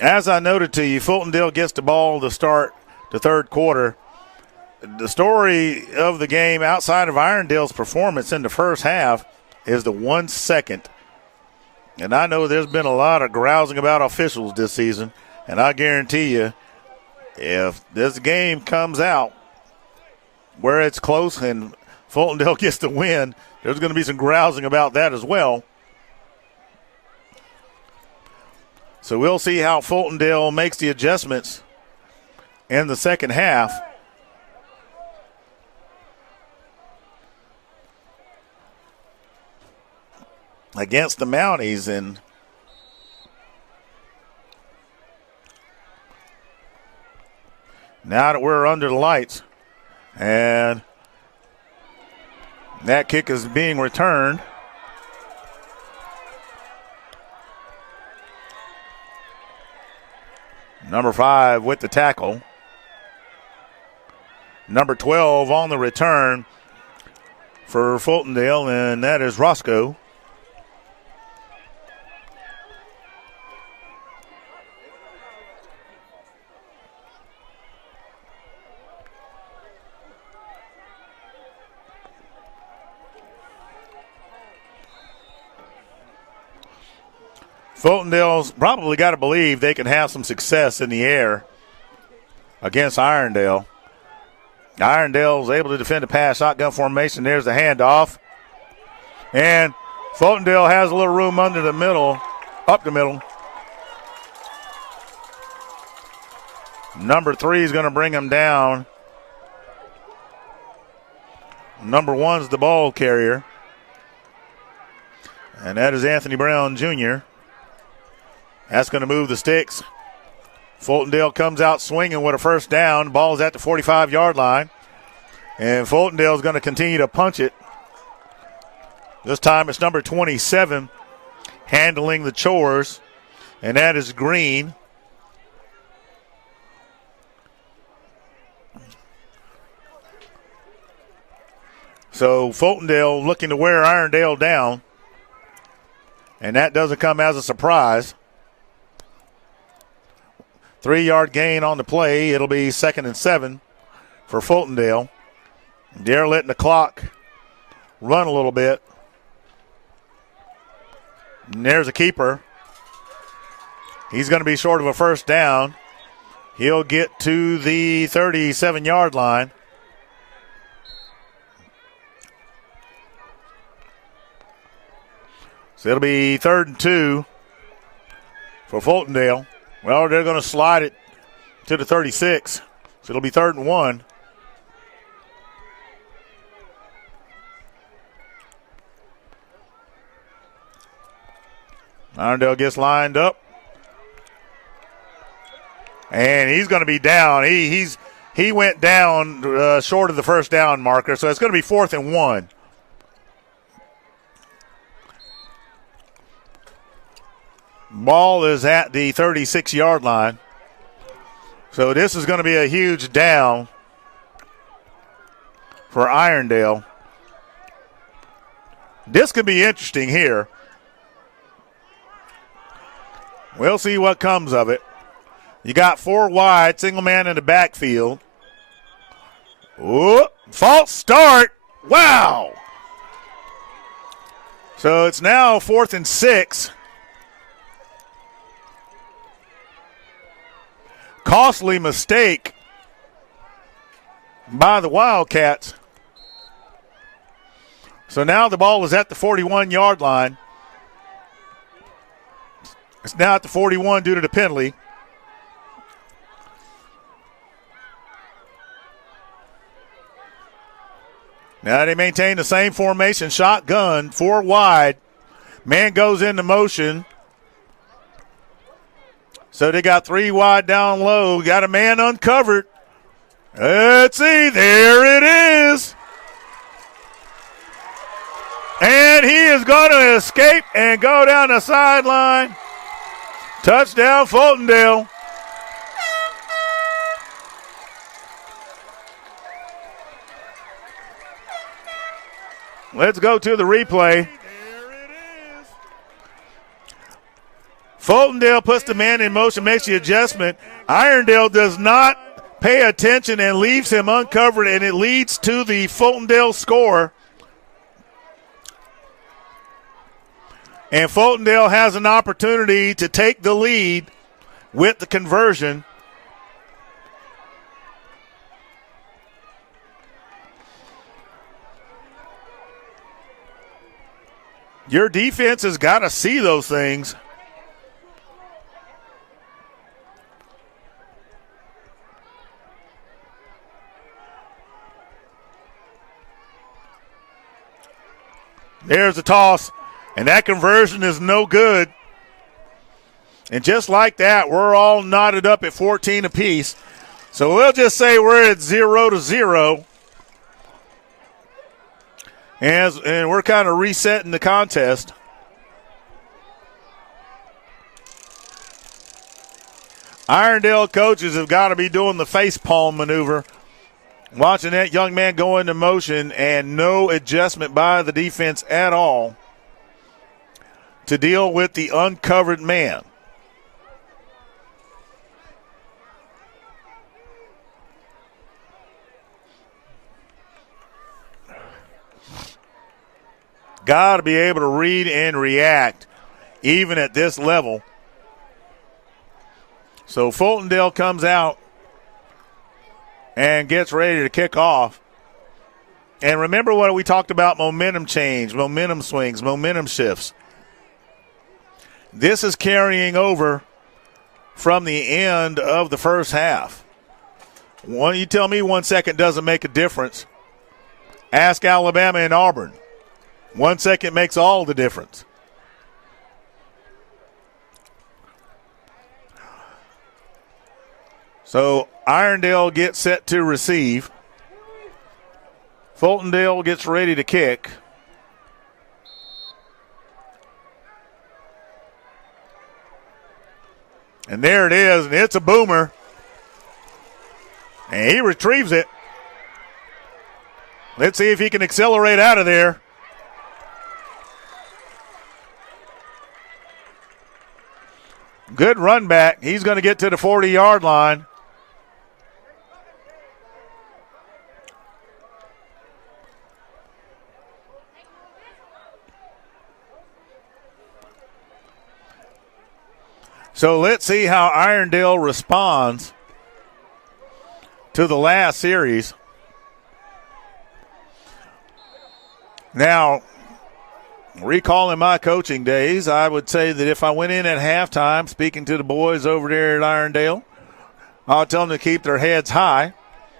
As I noted to you, Fultondale gets the ball to start the third quarter. The story of the game outside of Irondale's performance in the first half is the 1 second. And I know there's been a lot of grousing about officials this season, and I guarantee you, if this game comes out where it's close and Fultondale gets the win, there's going to be some grousing about that as well. So we'll see how Fultondale makes the adjustments in the second half. Against the Mounties, and now that we're under the lights, and that kick is being returned. Number 5 with the tackle. Number 12 on the return for Fultondale, and that is Roscoe. Fultondale's probably got to believe they can have some success in the air against Irondale. Irondale's able to defend a pass, shotgun formation. There's the handoff. And Fultondale has a little room under the middle, up the middle. Number 3 is going to bring him down. Number 1's the ball carrier. And that is Anthony Brown Jr. That's going to move the sticks. Fultondale comes out swinging with a first down. Ball's at the 45-yard line. And Fultondale is going to continue to punch it. This time it's number 27 handling the chores, and that is Green. So Fultondale looking to wear Irondale down, and that doesn't come as a surprise. 3-yard gain on the play. It'll be 2nd and 7 for Fultondale. They're letting the clock run a little bit. And there's a keeper. He's going to be short of a first down. He'll get to the 37-yard line. So it'll be 3rd and 2 for Fultondale. Well, they're going to slide it to the 36. So it'll be 3rd and 1. Irondale gets lined up. And he's going to be down. He went down short of the first down marker. So it's going to be 4th and 1. Ball is at the 36-yard line. So this is going to be a huge down for Irondale. This could be interesting here. We'll see what comes of it. You got 4 wide, single man in the backfield. Ooh, false start. Wow. So it's now 4th and 6. Costly mistake by the Wildcats. So now the ball is at the 41-yard line. It's now at the 41 due to the penalty. Now they maintain the same formation, shotgun, 4 wide. Man goes into motion. So they got 3 wide down low. Got a man uncovered. Let's see. There it is. And he is going to escape and go down the sideline. Touchdown, Fultondale. Let's go to the replay. Fultondale puts the man in motion, makes the adjustment. Irondale does not pay attention and leaves him uncovered, and it leads to the Fultondale score. And Fultondale has an opportunity to take the lead with the conversion. Your defense has got to see those things. There's the toss, and that conversion is no good. And just like that, we're all knotted up at 14 apiece. So we'll just say we're at 0-0. And we're kind of resetting the contest. Irondale coaches have got to be doing the face palm maneuver. Watching that young man go into motion and no adjustment by the defense at all to deal with the uncovered man. Got to be able to read and react even at this level. So Fultondale comes out and gets ready to kick off. And remember what we talked about, momentum change, momentum swings, momentum shifts. This is carrying over from the end of the first half. You tell me 1 second doesn't make a difference. Ask Alabama and Auburn. 1 second makes all the difference. So Irondale gets set to receive. Fultondale gets ready to kick. And there it is, and it's a boomer. And he retrieves it. Let's see if he can accelerate out of there. Good run back. He's going to get to the 40-yard line. So let's see how Irondale responds to the last series. Now, recalling my coaching days, I would say that if I went in at halftime speaking to the boys over there at Irondale, I'll tell them to keep their heads high,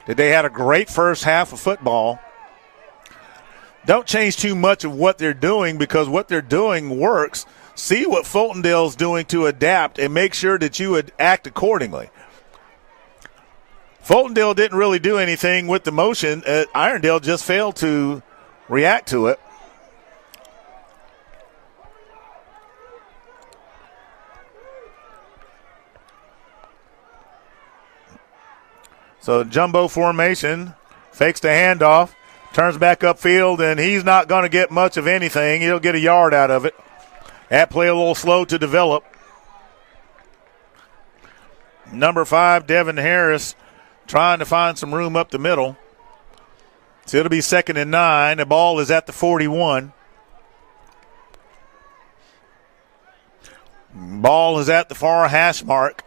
that they had a great first half of football. Don't change too much of what they're doing because what they're doing works. See what Fultondale's doing to adapt and make sure that you would act accordingly. Fultondale didn't really do anything with the motion. Irondale just failed to react to it. So jumbo formation, fakes the handoff, turns back upfield, and he's not going to get much of anything. He'll get a yard out of it. That play a little slow to develop. Number 5, Devin Harris, trying to find some room up the middle. So it'll be 2nd and 9. The ball is at the 41. Ball is at the far hash mark.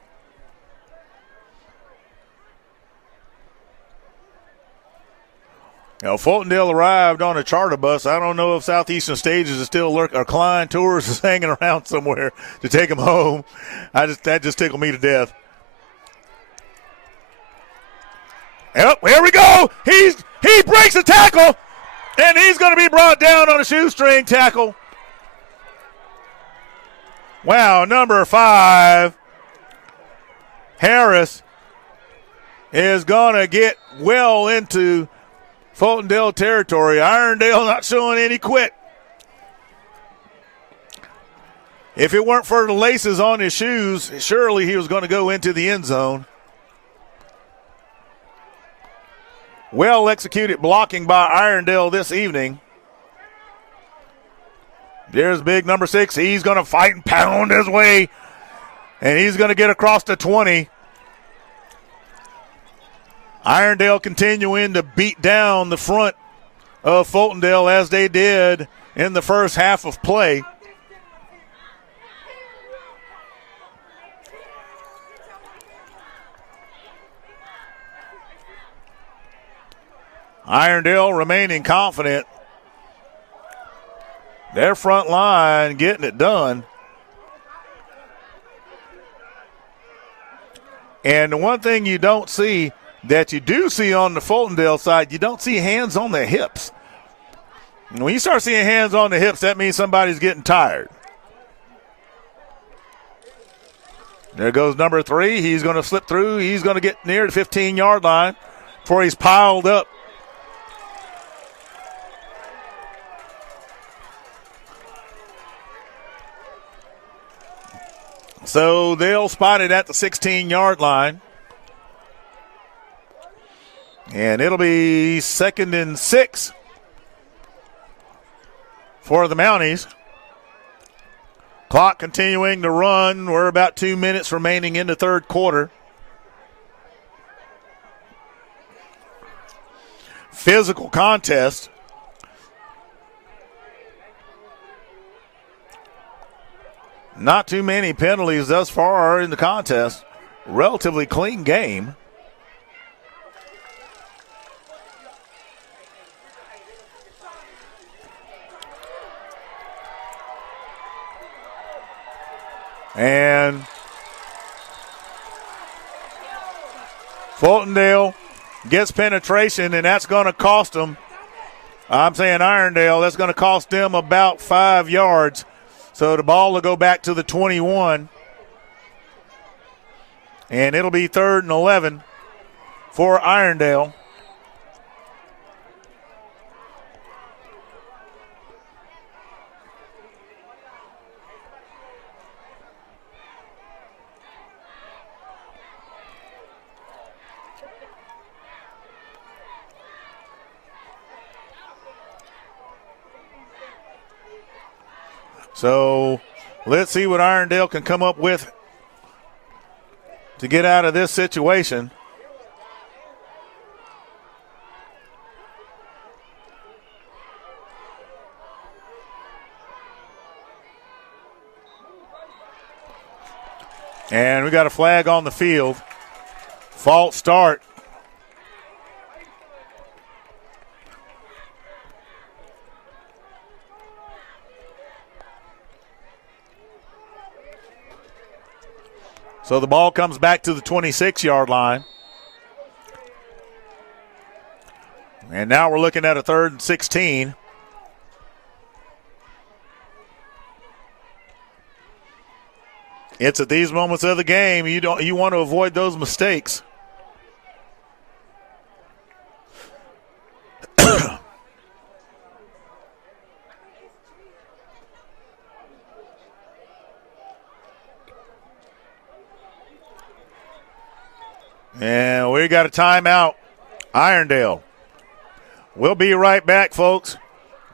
Now, Fultondale arrived on a charter bus. I don't know if Southeastern Stages is still lurking, or Klein Tours is hanging around somewhere to take them home. That just tickled me to death. Yep, here we go. He breaks a tackle, and he's going to be brought down on a shoestring tackle. Wow, number 5, Harris, is going to get well into Fultondale territory. Irondale not showing any quit. If it weren't for the laces on his shoes, surely he was going to go into the end zone. Well executed blocking by Irondale this evening. There's big number 6. He's going to fight and pound his way And he's going to get across the 20. Irondale continuing to beat down the front of Fultondale as they did in the first half of play. Irondale remaining confident. Their front line getting it done. And the one thing you don't see that you do see on the Fultondale side, you don't see hands on the hips. And when you start seeing hands on the hips, that means somebody's getting tired. There goes number 3. He's going to slip through. He's going to get near the 15-yard line before he's piled up. So they'll spot it at the 16-yard line. And it'll be 2nd and 6 for the Mounties. Clock continuing to run. We're about 2 minutes remaining in the third quarter. Physical contest. Not too many penalties thus far in the contest. Relatively clean game. And Fultondale gets penetration, and that's going to cost them. I'm saying Irondale, that's going to cost them about 5 yards. So the ball will go back to the 21. And it'll be 3rd and 11 for Irondale. So let's see what Irondale can come up with to get out of this situation. And we got a flag on the field. False start. So the ball comes back to the 26-yard line. And now we're looking at a 3rd and 16. It's at these moments of the game you want to avoid those mistakes. And we got a timeout. Irondale. We'll be right back, folks.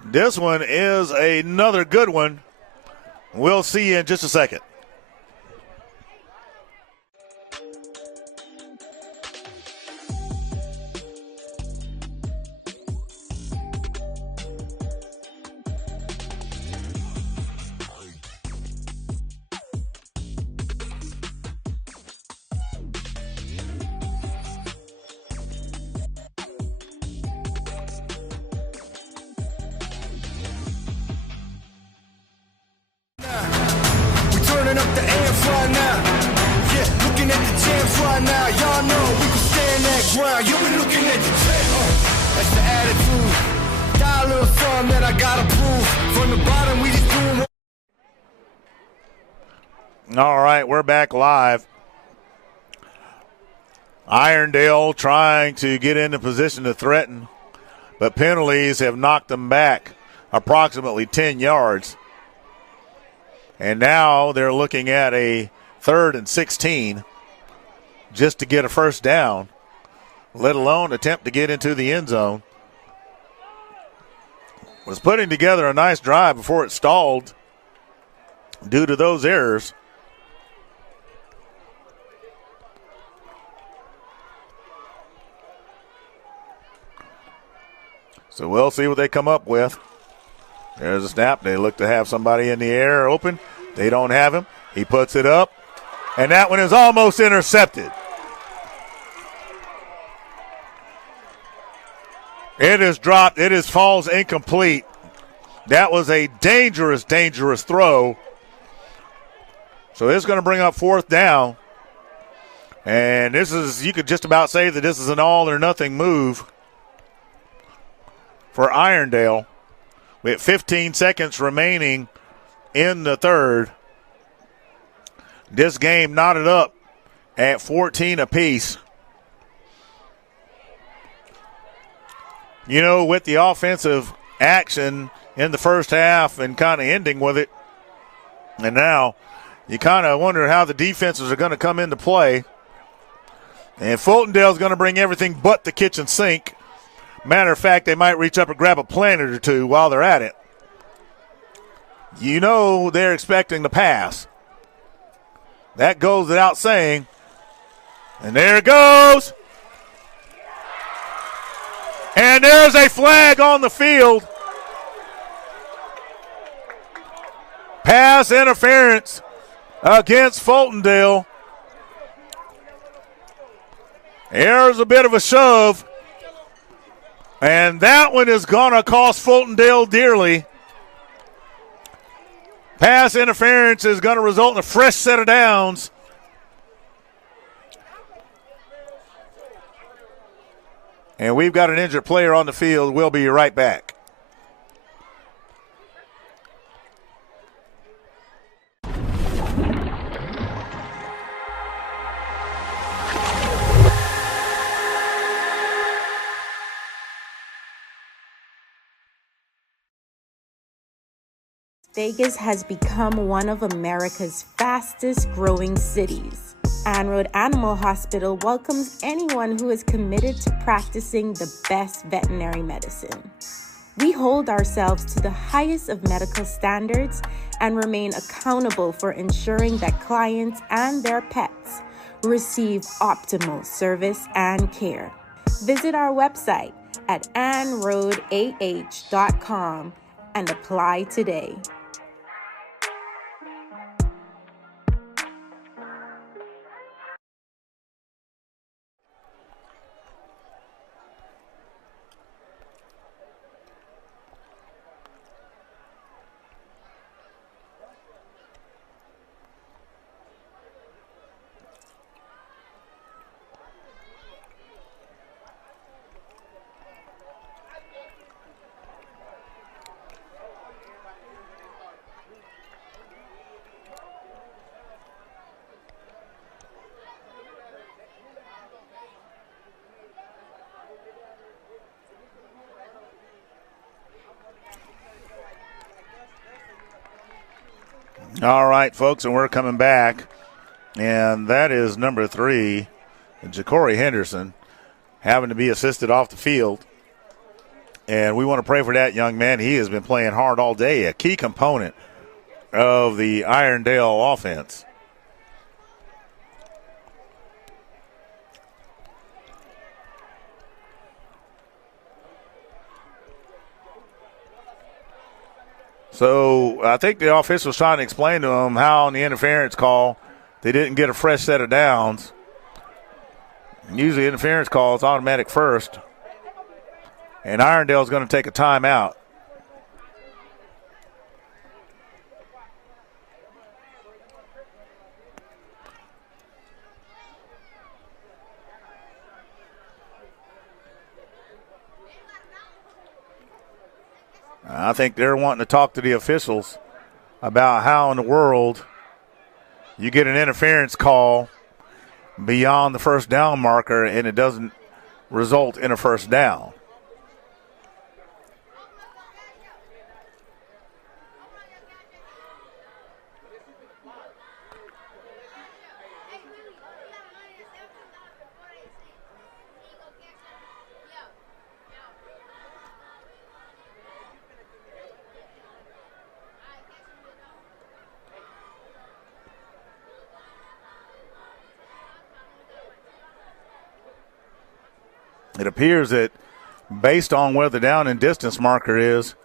This one is another good one. We'll see you in just a second. Up the amps right now. Yeah, looking at the champs right now. Y'all know we can stand that ground. You been looking at the champ. That's the attitude. Got a little something that I gotta prove. From the bottom, we just doing. All right, we're back live. Irondale trying to get into position to threaten, but penalties have knocked them back approximately 10 yards. And now they're looking at a 3rd and 16 just to get a first down, let alone attempt to get into the end zone. Was putting together a nice drive before it stalled due to those errors. So we'll see what they come up with. There's a snap. They look to have somebody in the air open. They don't have him. He puts it up, and that one is almost intercepted. It is dropped. It falls incomplete. That was a dangerous, dangerous throw. So it's going to bring up fourth down. And this is, you could just about say that this is an all or nothing move for Irondale. With 15 seconds remaining in the third. This game knotted up at 14 apiece. You know, with the offensive action in the first half and kind of ending with it, and now you kind of wonder how the defenses are going to come into play. And Fultondale's going to bring everything but the kitchen sink. Matter of fact, they might reach up and grab a planet or two while they're at it. You know they're expecting the pass. That goes without saying. And there it goes. And there's a flag on the field. Pass interference against Fultondale. There's a bit of a shove. And that one is going to cost Fultondale dearly. Pass interference is going to result in a fresh set of downs. And we've got an injured player on the field. We'll be right back. Vegas has become one of America's fastest growing cities. Irondale Animal Hospital welcomes anyone who is committed to practicing the best veterinary medicine. We hold ourselves to the highest of medical standards and remain accountable for ensuring that clients and their pets receive optimal service and care. Visit our website at anroadah.com and apply today. All right, folks, and we're coming back. And that is number 3, Ja'Cory Henderson, having to be assisted off the field. And we want to pray for that young man. He has been playing hard all day, a key component of the Irondale offense. So I think the official was trying to explain to him how on the interference call they didn't get a fresh set of downs. Usually interference call is automatic first. And Irondale's going to take a timeout. I think they're wanting to talk to the officials about how in the world you get an interference call beyond the first down marker and it doesn't result in a first down. It appears that based on where the down and distance marker is,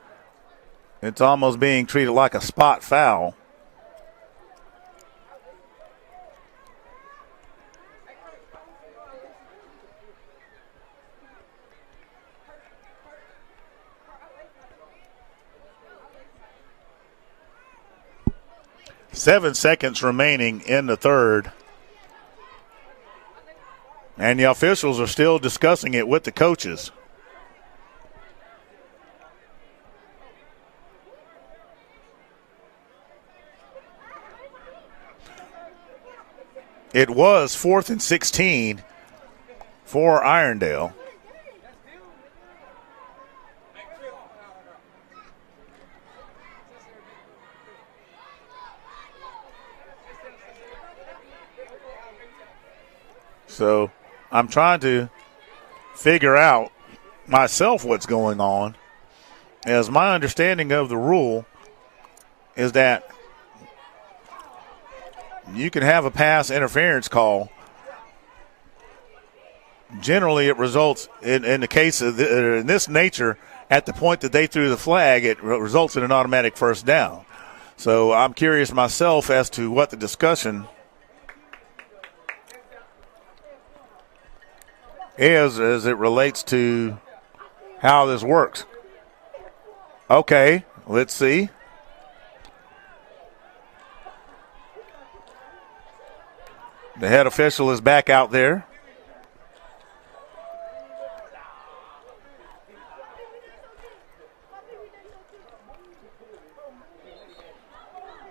it's almost being treated like a spot foul. Seven seconds remaining in the third. And the officials are still discussing it with the coaches. It was 4th and 16 for Irondale. So I'm trying to figure out myself what's going on, as my understanding of the rule is that you can have a pass interference call. Generally, it results in the case of in this nature, at the point that they threw the flag, it results in an automatic first down. So I'm curious myself as to what the discussion is as it relates to how this works. Okay, let's see. The head official is back out there.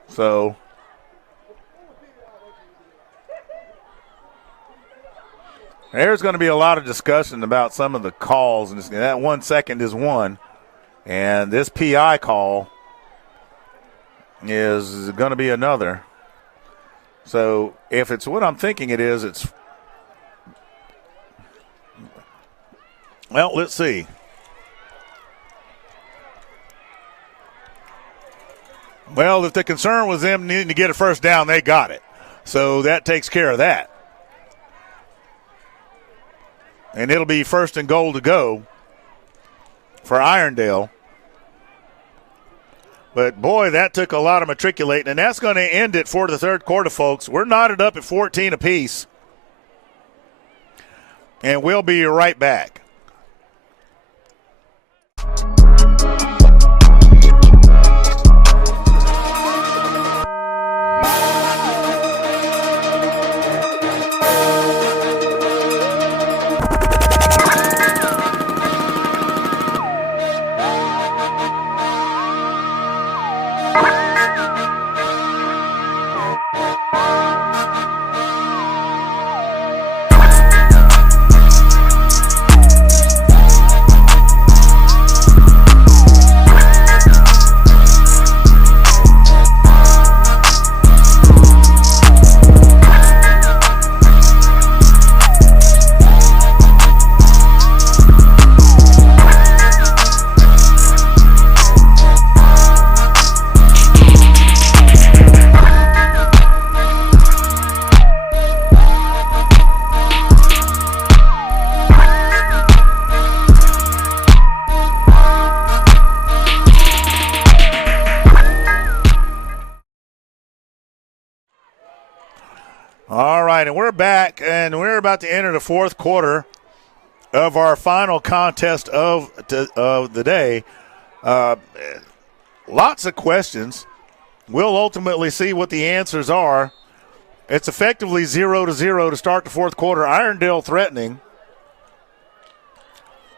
So there's going to be a lot of discussion about some of the calls, and that 1 second is one. And this PI call is going to be another. So if it's what I'm thinking it is, it's – well, let's see. Well, if the concern was them needing to get a first down, they got it. So that takes care of that. And it'll be 1st and goal to go for Irondale. But, boy, that took a lot of matriculating, and that's going to end it for the third quarter, folks. We're knotted up at 14 apiece, and we'll be right back. All right, and we're back, and we're about to enter the fourth quarter of our final contest of the day. Lots of questions. We'll ultimately see what the answers are. It's effectively 0-0 to start the fourth quarter. Irondale threatening.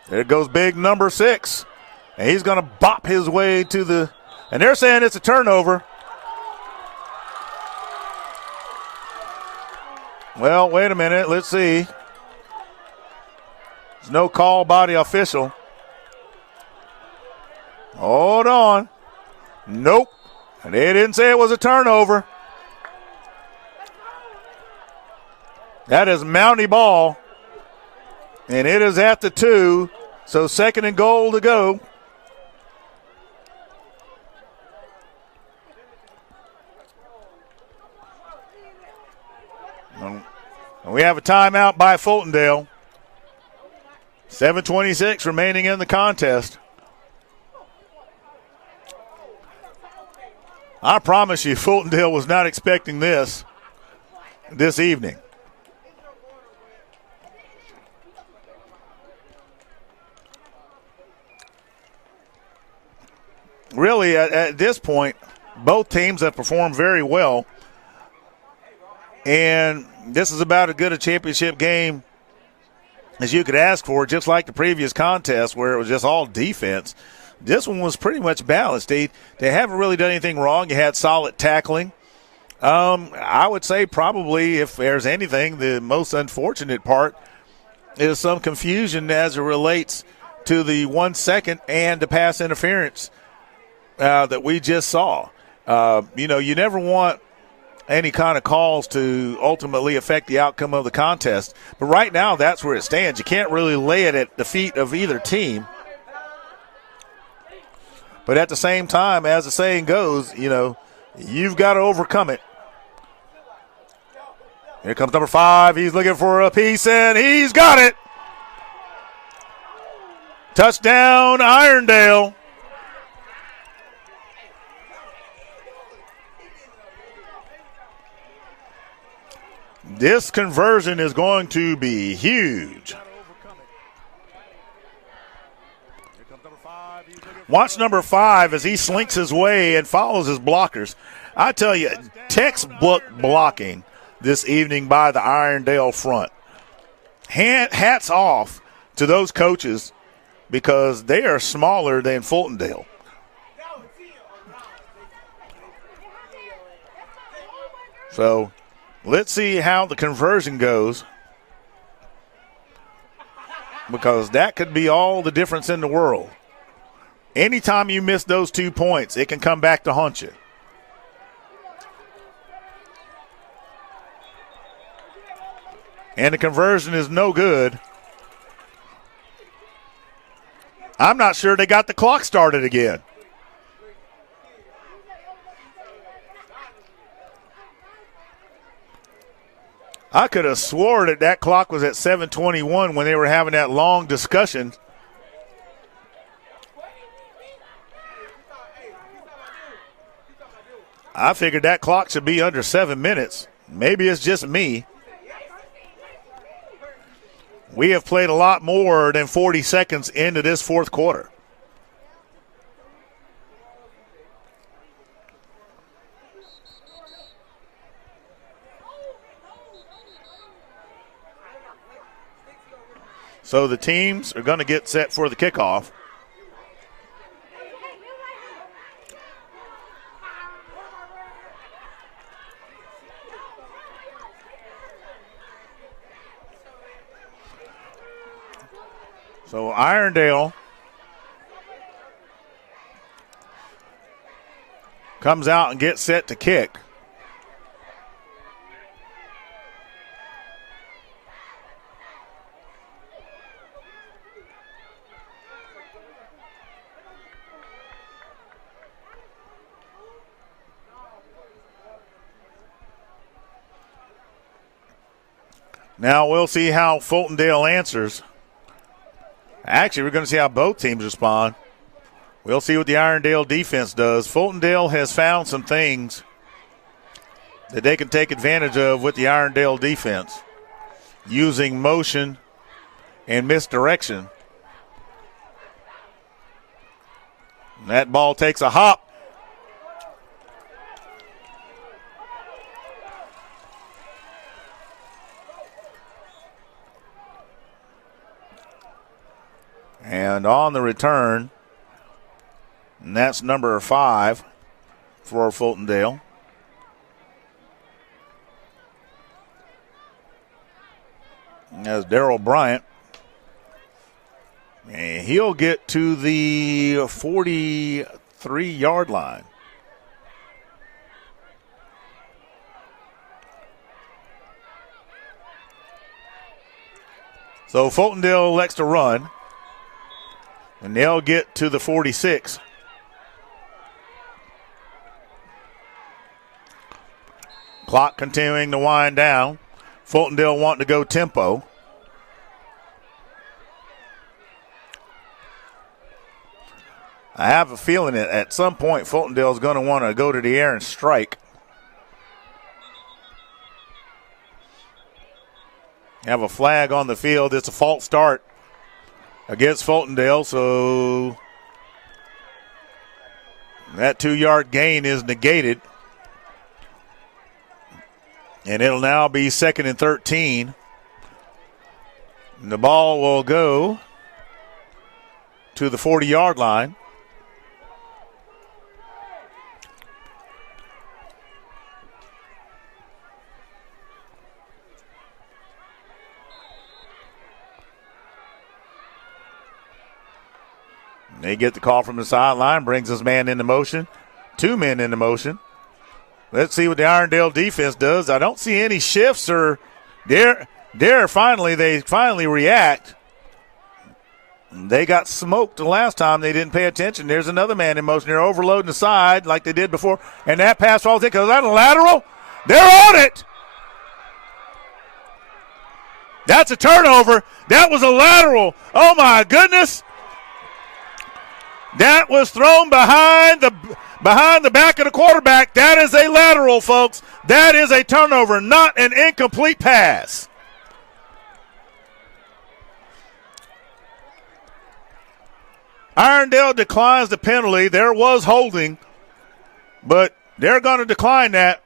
There goes big number 6. And he's going to bop his way to the – and they're saying it's a turnover. Well, wait a minute. Let's see. There's no call by the official. Hold on. Nope. And they didn't say it was a turnover. That is Mountie ball. And it is at the 2. So 2nd and goal to go. We have a timeout by Fultondale. 7:26 remaining in the contest. I promise you, Fultondale was not expecting this evening. Really, at this point, both teams have performed very well. And this is about as good a championship game as you could ask for, just like the previous contest where it was just all defense. This one was pretty much balanced. They haven't really done anything wrong. You had solid tackling. I would say probably, if there's anything, the most unfortunate part is some confusion as it relates to the 1 second and the pass interference that we just saw. You never want any kind of calls to ultimately affect the outcome of the contest. But right now, that's where it stands. You can't really lay it at the feet of either team. But at the same time, as the saying goes, you've got to overcome it. Here comes number 5. He's looking for a piece, and he's got it. Touchdown, Irondale. This conversion is going to be huge. Watch number 5 as he slinks his way and follows his blockers. I tell you, textbook blocking this evening by the Irondale front. Hats off to those coaches because they are smaller than Fultondale. So let's see how the conversion goes, because that could be all the difference in the world. Anytime you miss those 2 points, it can come back to haunt you. And the conversion is no good. I'm not sure they got the clock started again. I could have swore that clock was at 7:21 when they were having that long discussion. I figured that clock should be under 7 minutes. Maybe it's just me. We have played a lot more than 40 seconds into this fourth quarter. So the teams are going to get set for the kickoff. So Irondale comes out and gets set to kick. Now we'll see how Fultondale answers. Actually, we're going to see how both teams respond. We'll see what the Irondale defense does. Fultondale has found some things that they can take advantage of with the Irondale defense, using motion and misdirection. That ball takes a hop. And on the return, and that's number 5 for Fultondale. That's Darrell Bryant. And he'll get to the 43-yard line. So Fultondale elects to run. And they'll get to the 46. Clock continuing to wind down. Fultondale wanting to go tempo. I have a feeling that at some point Fultondale is going to want to go to the air and strike. Have a flag on the field. It's a false start against Fultondale, so that 2-yard gain is negated. And it'll now be 2nd and 13. And the ball will go to the 40-yard line. They get the call from the sideline, brings his man into motion. 2 men into motion. Let's see what the Irondale defense does. I don't see any shifts or they finally react. They got smoked the last time. They didn't pay attention. There's another man in motion. They're overloading the side like they did before. And that pass falls in. Is that a lateral? They're on it. That's a turnover. That was a lateral. Oh, my goodness. That was thrown behind the back of the quarterback. That is a lateral, folks. That is a turnover, not an incomplete pass. Irondale declines the penalty. There was holding, but they're going to decline that.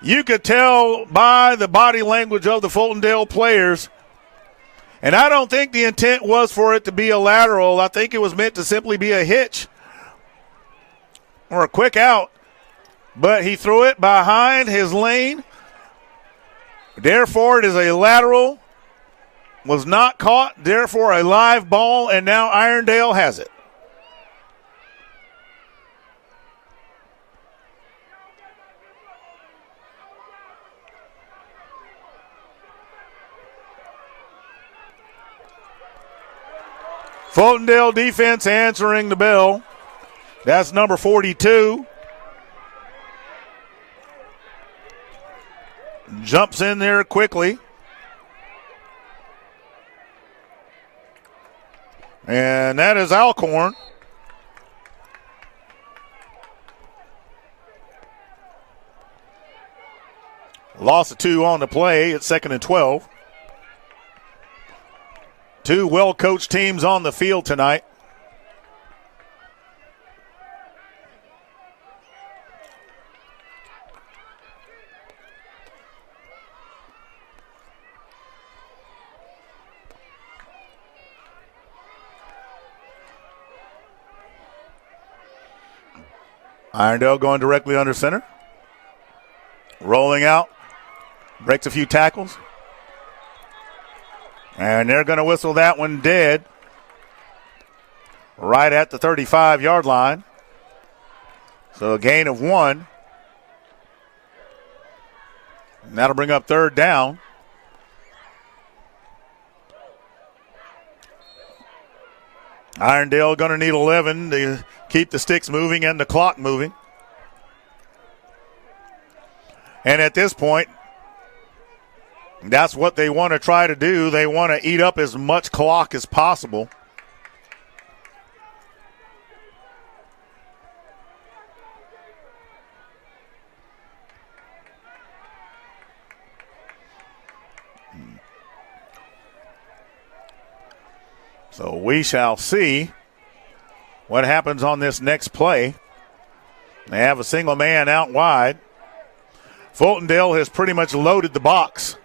You could tell by the body language of the Fultondale players, and I don't think the intent was for it to be a lateral. I think it was meant to simply be a hitch or a quick out, but he threw it behind his lane. Therefore, it is a lateral, was not caught, therefore a live ball, and now Irondale has it. Fultondale defense answering the bell. That's number 42. Jumps in there quickly. And that is Alcorn. Loss of 2 on the play. It's 2nd and 12. 2 well-coached teams on the field tonight. Irondale going directly under center. Rolling out. Breaks a few tackles. And they're going to whistle that one dead right at the 35-yard line. So a gain of 1. And that'll bring up 3rd down. Irondale going to need 11 to keep the sticks moving and the clock moving. And at this point, that's what they want to try to do. They want to eat up as much clock as possible. So we shall see what happens on this next play. They have a single man out wide. Fultondale has pretty much loaded the box.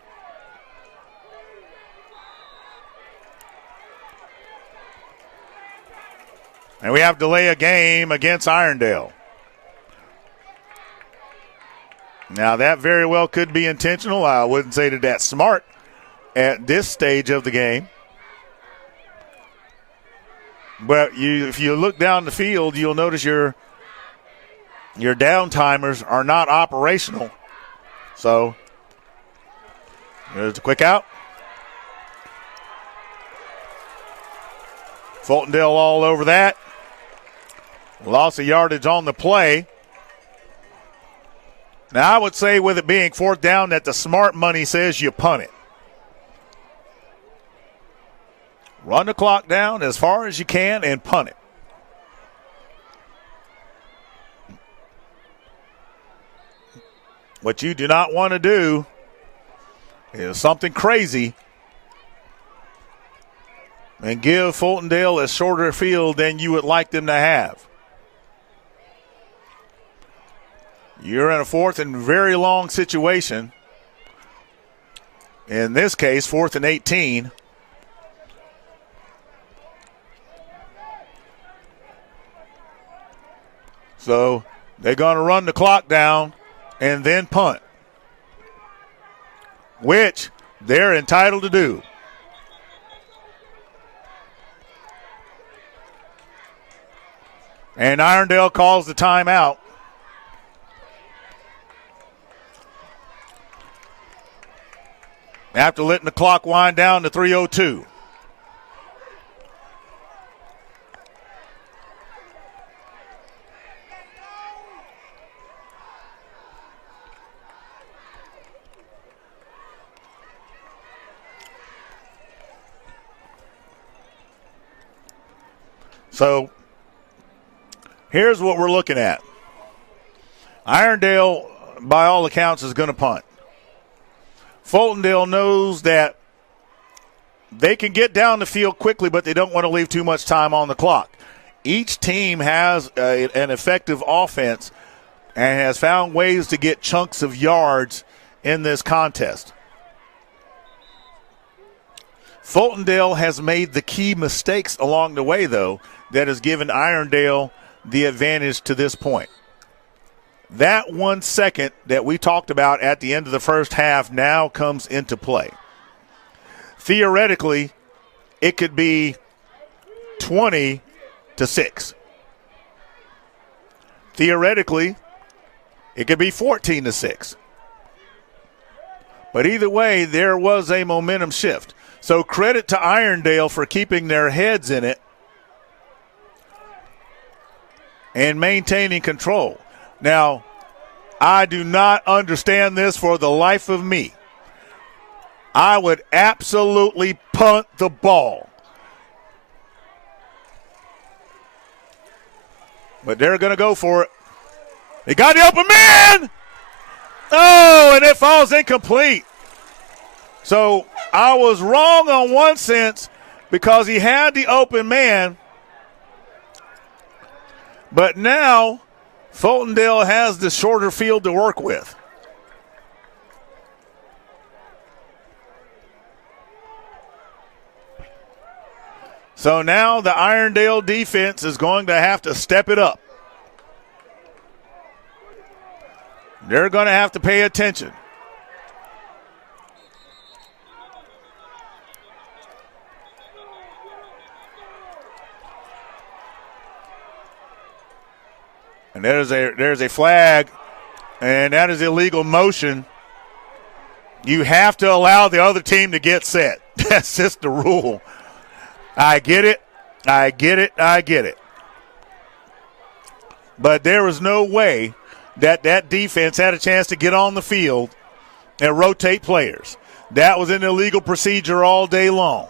And we have delay a game against Irondale. Now, that very well could be intentional. I wouldn't say that that's smart at this stage of the game. But if you look down the field, you'll notice your down timers are not operational. So, there's a quick out. Fultondale all over that. Loss of yardage on the play. Now, I would say with it being 4th down that the smart money says you punt it. Run the clock down as far as you can and punt it. What you do not want to do is something crazy and give Fultondale a shorter field than you would like them to have. You're in a 4th and very long situation. In this case, 4th and 18. So they're going to run the clock down and then punt, which they're entitled to do. And Irondale calls the timeout. After letting the clock wind down to 3:02. So here's what we're looking at. Irondale, by all accounts, is going to punt. Fultondale knows that they can get down the field quickly, but they don't want to leave too much time on the clock. Each team has an effective offense and has found ways to get chunks of yards in this contest. Fultondale has made the key mistakes along the way, though, that has given Irondale the advantage to this point. That 1 second that we talked about at the end of the first half now comes into play. Theoretically, it could be 20-6. Theoretically, it could be 14-6. But either way, there was a momentum shift. So credit to Irondale for keeping their heads in it and maintaining control. Now, I do not understand this for the life of me. I would absolutely punt the ball. But they're going to go for it. They got the open man! Oh, and it falls incomplete. So I was wrong on one sense because he had the open man. But now Fultondale has the shorter field to work with. So now the Irondale defense is going to have to step it up. They're going to have to pay attention. And there's a flag, and that is illegal motion. You have to allow the other team to get set. That's just the rule. I get it. But there was no way that defense had a chance to get on the field and rotate players. That was an illegal procedure all day long.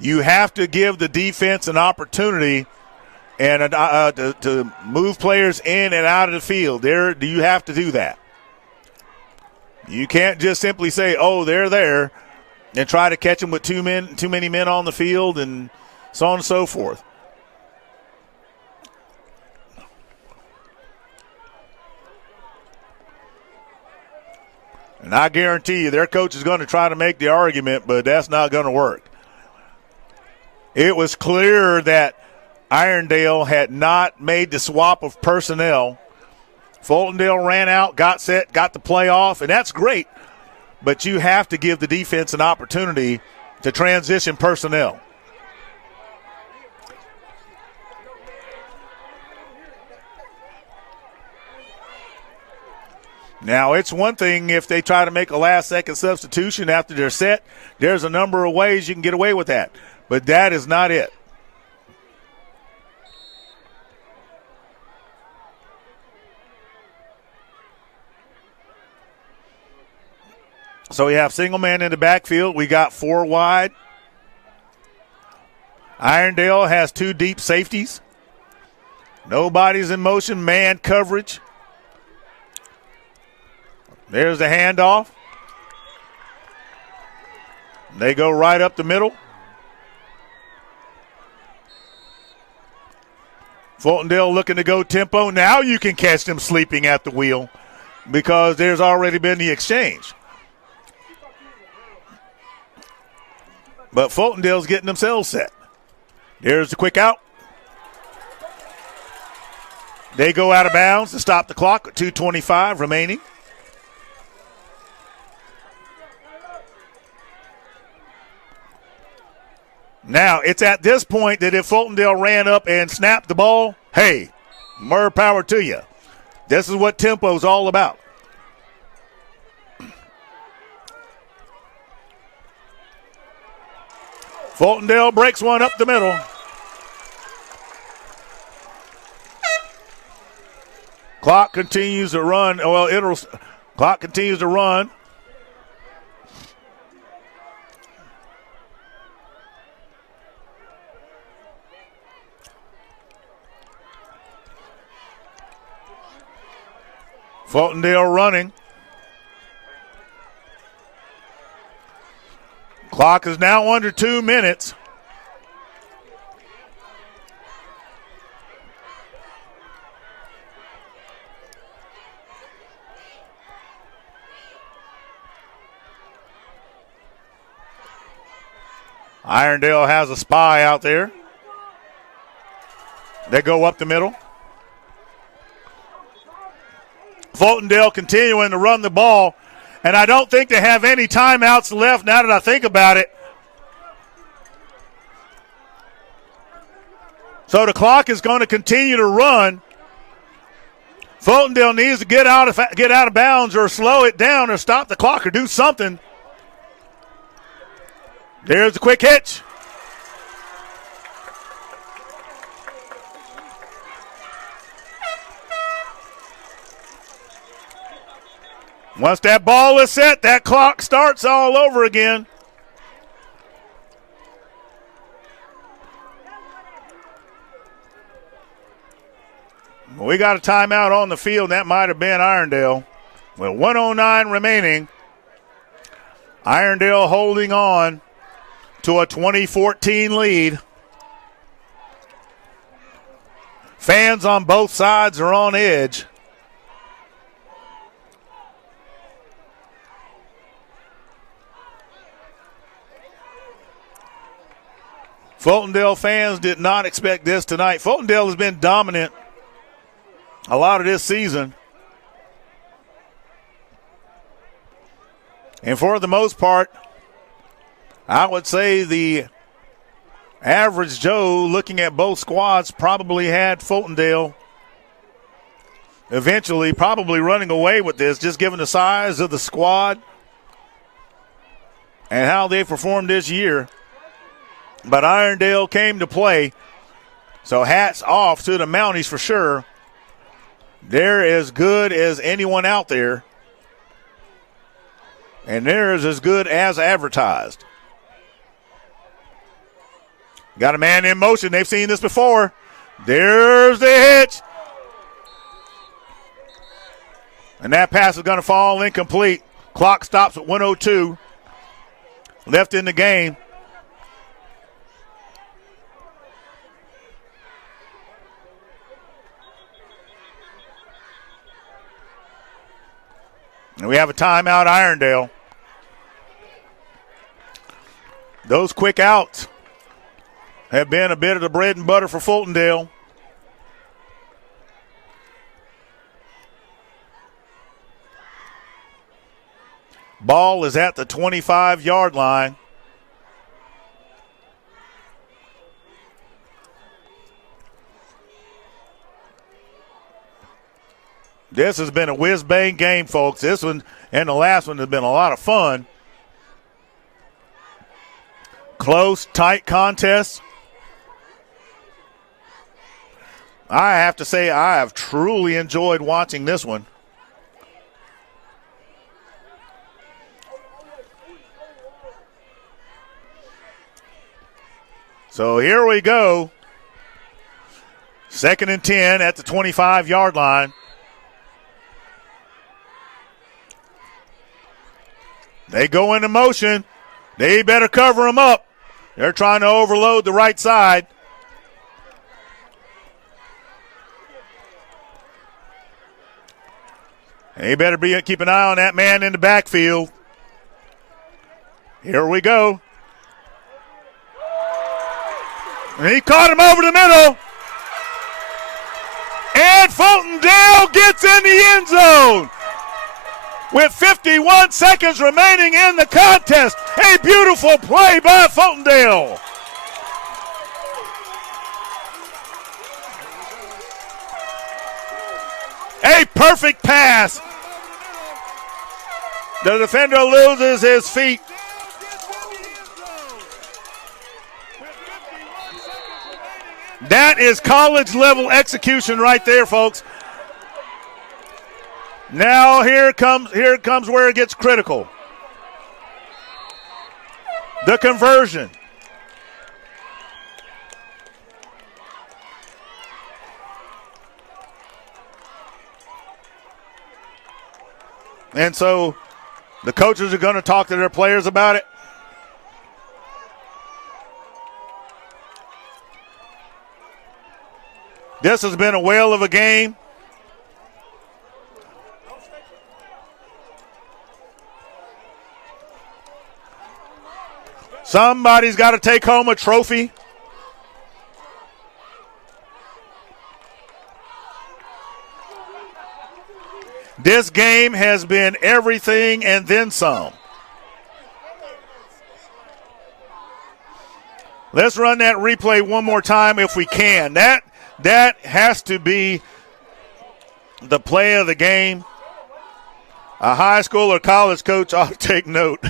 You have to give the defense an opportunity and to move players in and out of the field. You have to do that. You can't just simply say, "Oh, they're there," and try to catch them with too many men on the field, and so on and so forth. And I guarantee you, their coach is going to try to make the argument, but that's not going to work. It was clear that Irondale had not made the swap of personnel. Fultondale ran out, got set, got the play off, and that's great. But you have to give the defense an opportunity to transition personnel. Now, it's one thing if they try to make a last-second substitution after they're set. There's a number of ways you can get away with that. But that is not it. So we have single man in the backfield. We got 4 wide. Irondale has 2 deep safeties. Nobody's in motion, man coverage. There's the handoff. They go right up the middle. Fultondale looking to go tempo. Now you can catch them sleeping at the wheel because there's already been the exchange. But Fultondale's getting themselves set. There's the quick out. They go out of bounds to stop the clock with 2:25 remaining. Now, it's at this point that if Fultondale ran up and snapped the ball, hey, more power to you. This is what tempo is all about. Fultondale breaks one up the middle. Clock continues to run. Well, clock continues to run. Fultondale running. Clock is now under 2 minutes. Irondale has a spy out there. They go up the middle. Fultondale continuing to run the ball, and I don't think they have any timeouts left now that I think about it. So the clock is going to continue to run. Fultondale needs to get out of bounds or slow it down or stop the clock or do something. There's the quick hitch. Once that ball is set, that clock starts all over again. We got a timeout on the field. That might have been Irondale. With 1:09 remaining, Irondale holding on to a 2014 lead. Fans on both sides are on edge. Fultondale fans did not expect this tonight. Fultondale has been dominant a lot of this season. And for the most part, I would say the average Joe looking at both squads probably had Fultondale eventually probably running away with this, just given the size of the squad and how they performed this year. But Irondale came to play, so hats off to the Mounties for sure. They're as good as anyone out there, and they're as good as advertised. Got a man in motion. They've seen this before. There's the hitch. And that pass is going to fall incomplete. Clock stops at 1:02 left in the game. And we have a timeout, Irondale. Those quick outs have been a bit of the bread and butter for Fultondale. Ball is at the 25-yard line. This has been a whiz-bang game, folks. This one and the last one has been a lot of fun. Close, tight contest. I have to say I have truly enjoyed watching this one. So here we go. 2nd and 10 at the 25-yard line. They go into motion. They better cover them up. They're trying to overload the right side. They better keep an eye on that man in the backfield. Here we go. And he caught him over the middle. And Fultondale gets in the end zone. With 51 seconds remaining in the contest. A beautiful play by Fultondale. A perfect pass. The defender loses his feet. That is college level execution right there, folks. Now here it comes where it gets critical. The conversion. And so the coaches are going to talk to their players about it. This has been a whale of a game. Somebody's got to take home a trophy. This game has been everything and then some. Let's run that replay one more time if we can. That has to be the play of the game. A high school or college coach ought to take note.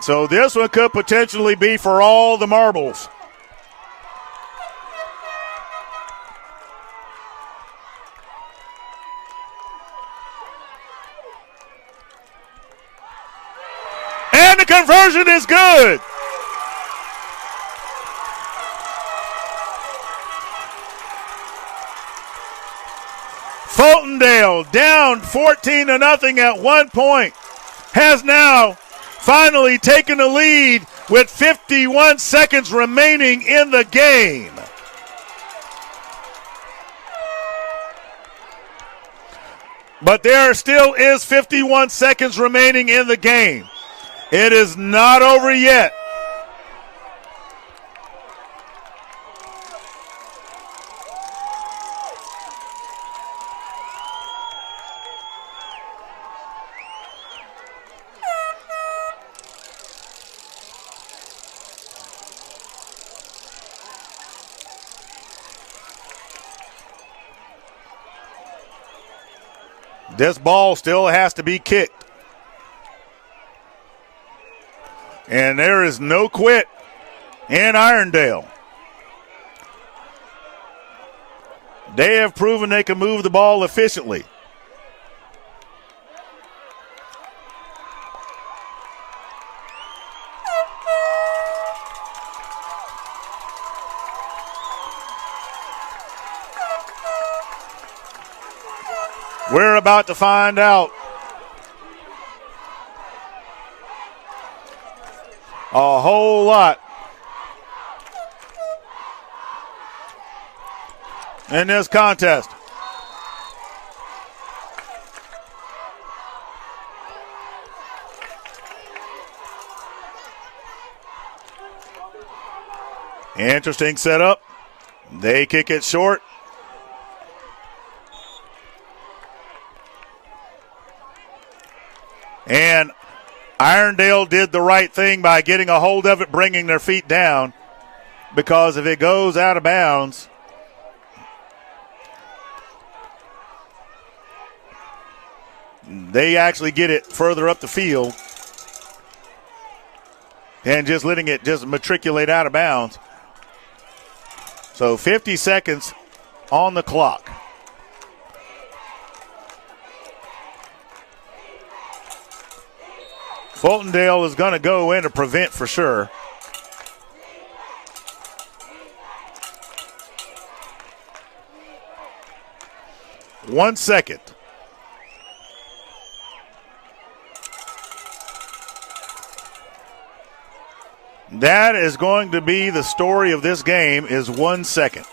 So this one could potentially be for all the marbles. And the conversion is good. Fultondale down 14-0 at one point has now finally taken the lead with 51 seconds remaining in the game. But there still is 51 seconds remaining in the game. It is not over yet. This ball still has to be kicked. And there is no quit in Irondale. They have proven they can move the ball efficiently. We're about to find out. A whole lot in this contest. Interesting setup. They kick it short. And Irondale did the right thing by getting a hold of it, bringing their feet down, because if it goes out of bounds, they actually get it further up the field, and just letting it just matriculate out of bounds. So 50 seconds on the clock. Fultondale is going to go in to prevent for sure. One second. That is going to be the story of this game, is 1 second.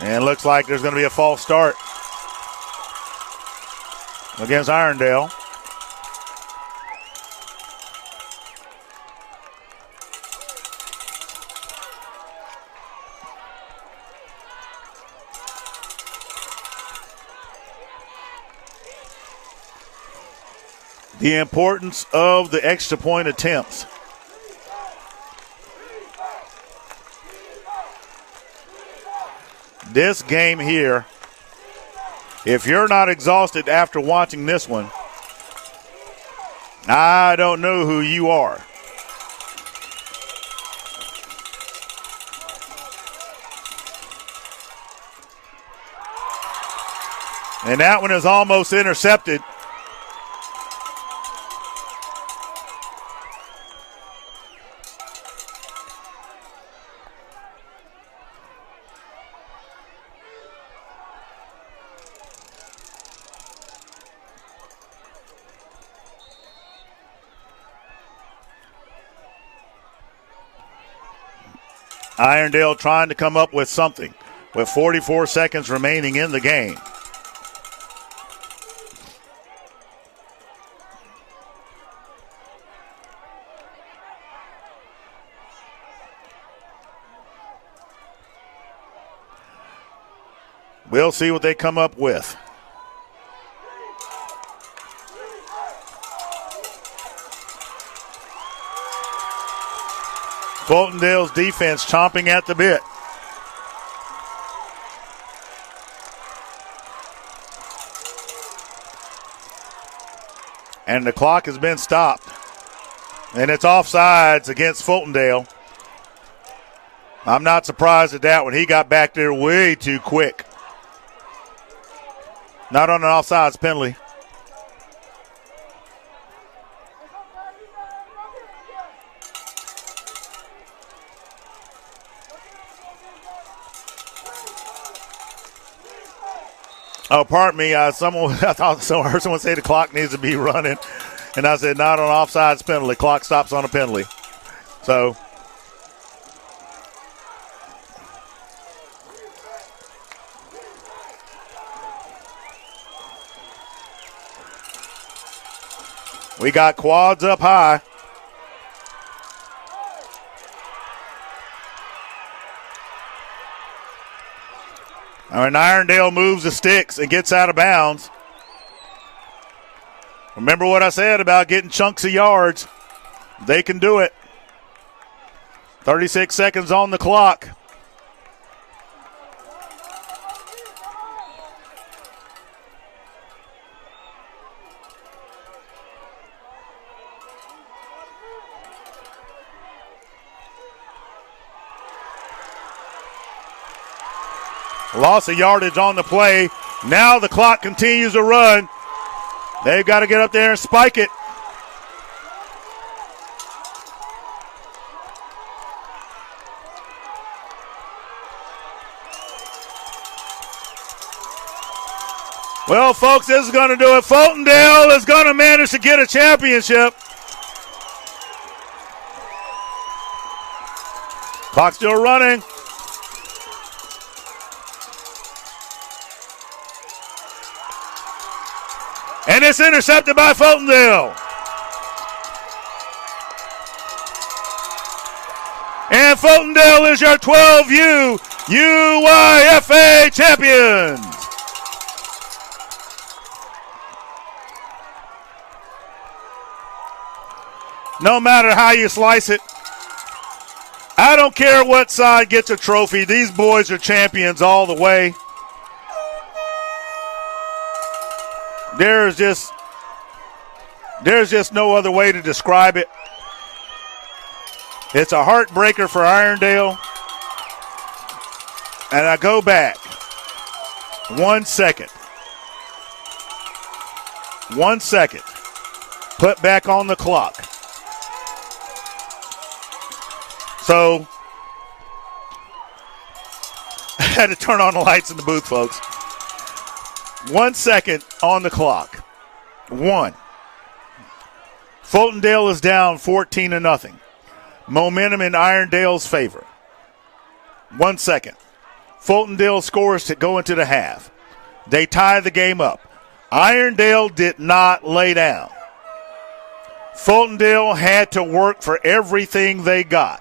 And it looks like there's going to be a false start against Irondale. The importance of the extra point attempts. This game here, if you're not exhausted after watching this one, I don't know who you are. And that one is almost intercepted. Irondale trying to come up with something with 44 seconds remaining in the game. We'll see what they come up with. Fultondale's defense chomping at the bit. And the clock has been stopped. And it's offsides against Fultondale. I'm not surprised at that one. He got back there way too quick. Not on an offsides penalty. Oh, pardon me. I thought I heard someone say the clock needs to be running, and I said not on offsides penalty. Clock stops on a penalty. So we got quads up high. And Irondale moves the sticks and gets out of bounds. Remember what I said about getting chunks of yards. They can do it. 36 seconds on the clock. Loss of yardage on the play. Now the clock continues to run. They've got to get up there and spike it. Well, folks, this is going to do it. Fultondale is going to manage to get a championship. Clock still running. And it's intercepted by Fultondale. And Fultondale is your 12U UYFA champions. No matter how you slice it, I don't care what side gets a trophy. These boys are champions all the way. There's just no other way to describe it. It's a heartbreaker for Irondale. And I go back. 1 second. 1 second. Put back on the clock. So, I had to turn on the lights in the booth, folks. 1 second on the clock. 1. Fultondale is down 14-0. Momentum in Irondale's favor. 1 second. Fultondale scores to go into the half. They tie the game up. Irondale did not lay down. Fultondale had to work for everything they got.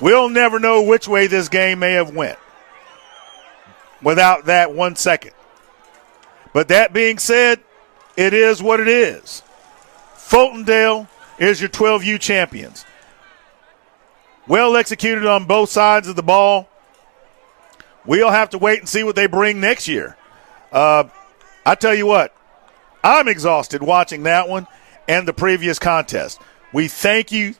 We'll never know which way this game may have went without that 1 second. But that being said, it is what it is. Fultondale is your 12U champions. Well executed on both sides of the ball. We'll have to wait and see what they bring next year. I tell you what, I'm exhausted watching that one and the previous contest. We thank you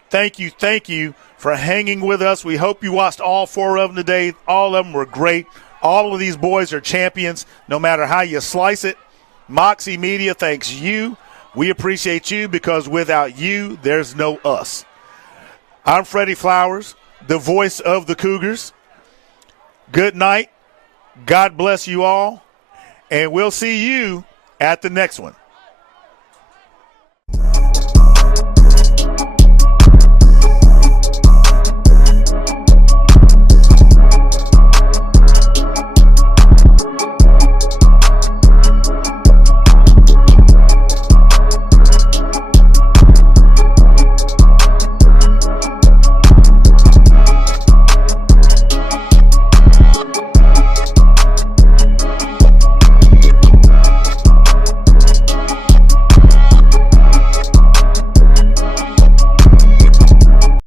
for hanging with us. We hope you watched all 4 of them today. All of them were great. All of these boys are champions, no matter how you slice it. Moxie Media thanks you. We appreciate you because without you, there's no us. I'm Freddie Flowers, the voice of the Cougars. Good night. God bless you all. And we'll see you at the next one.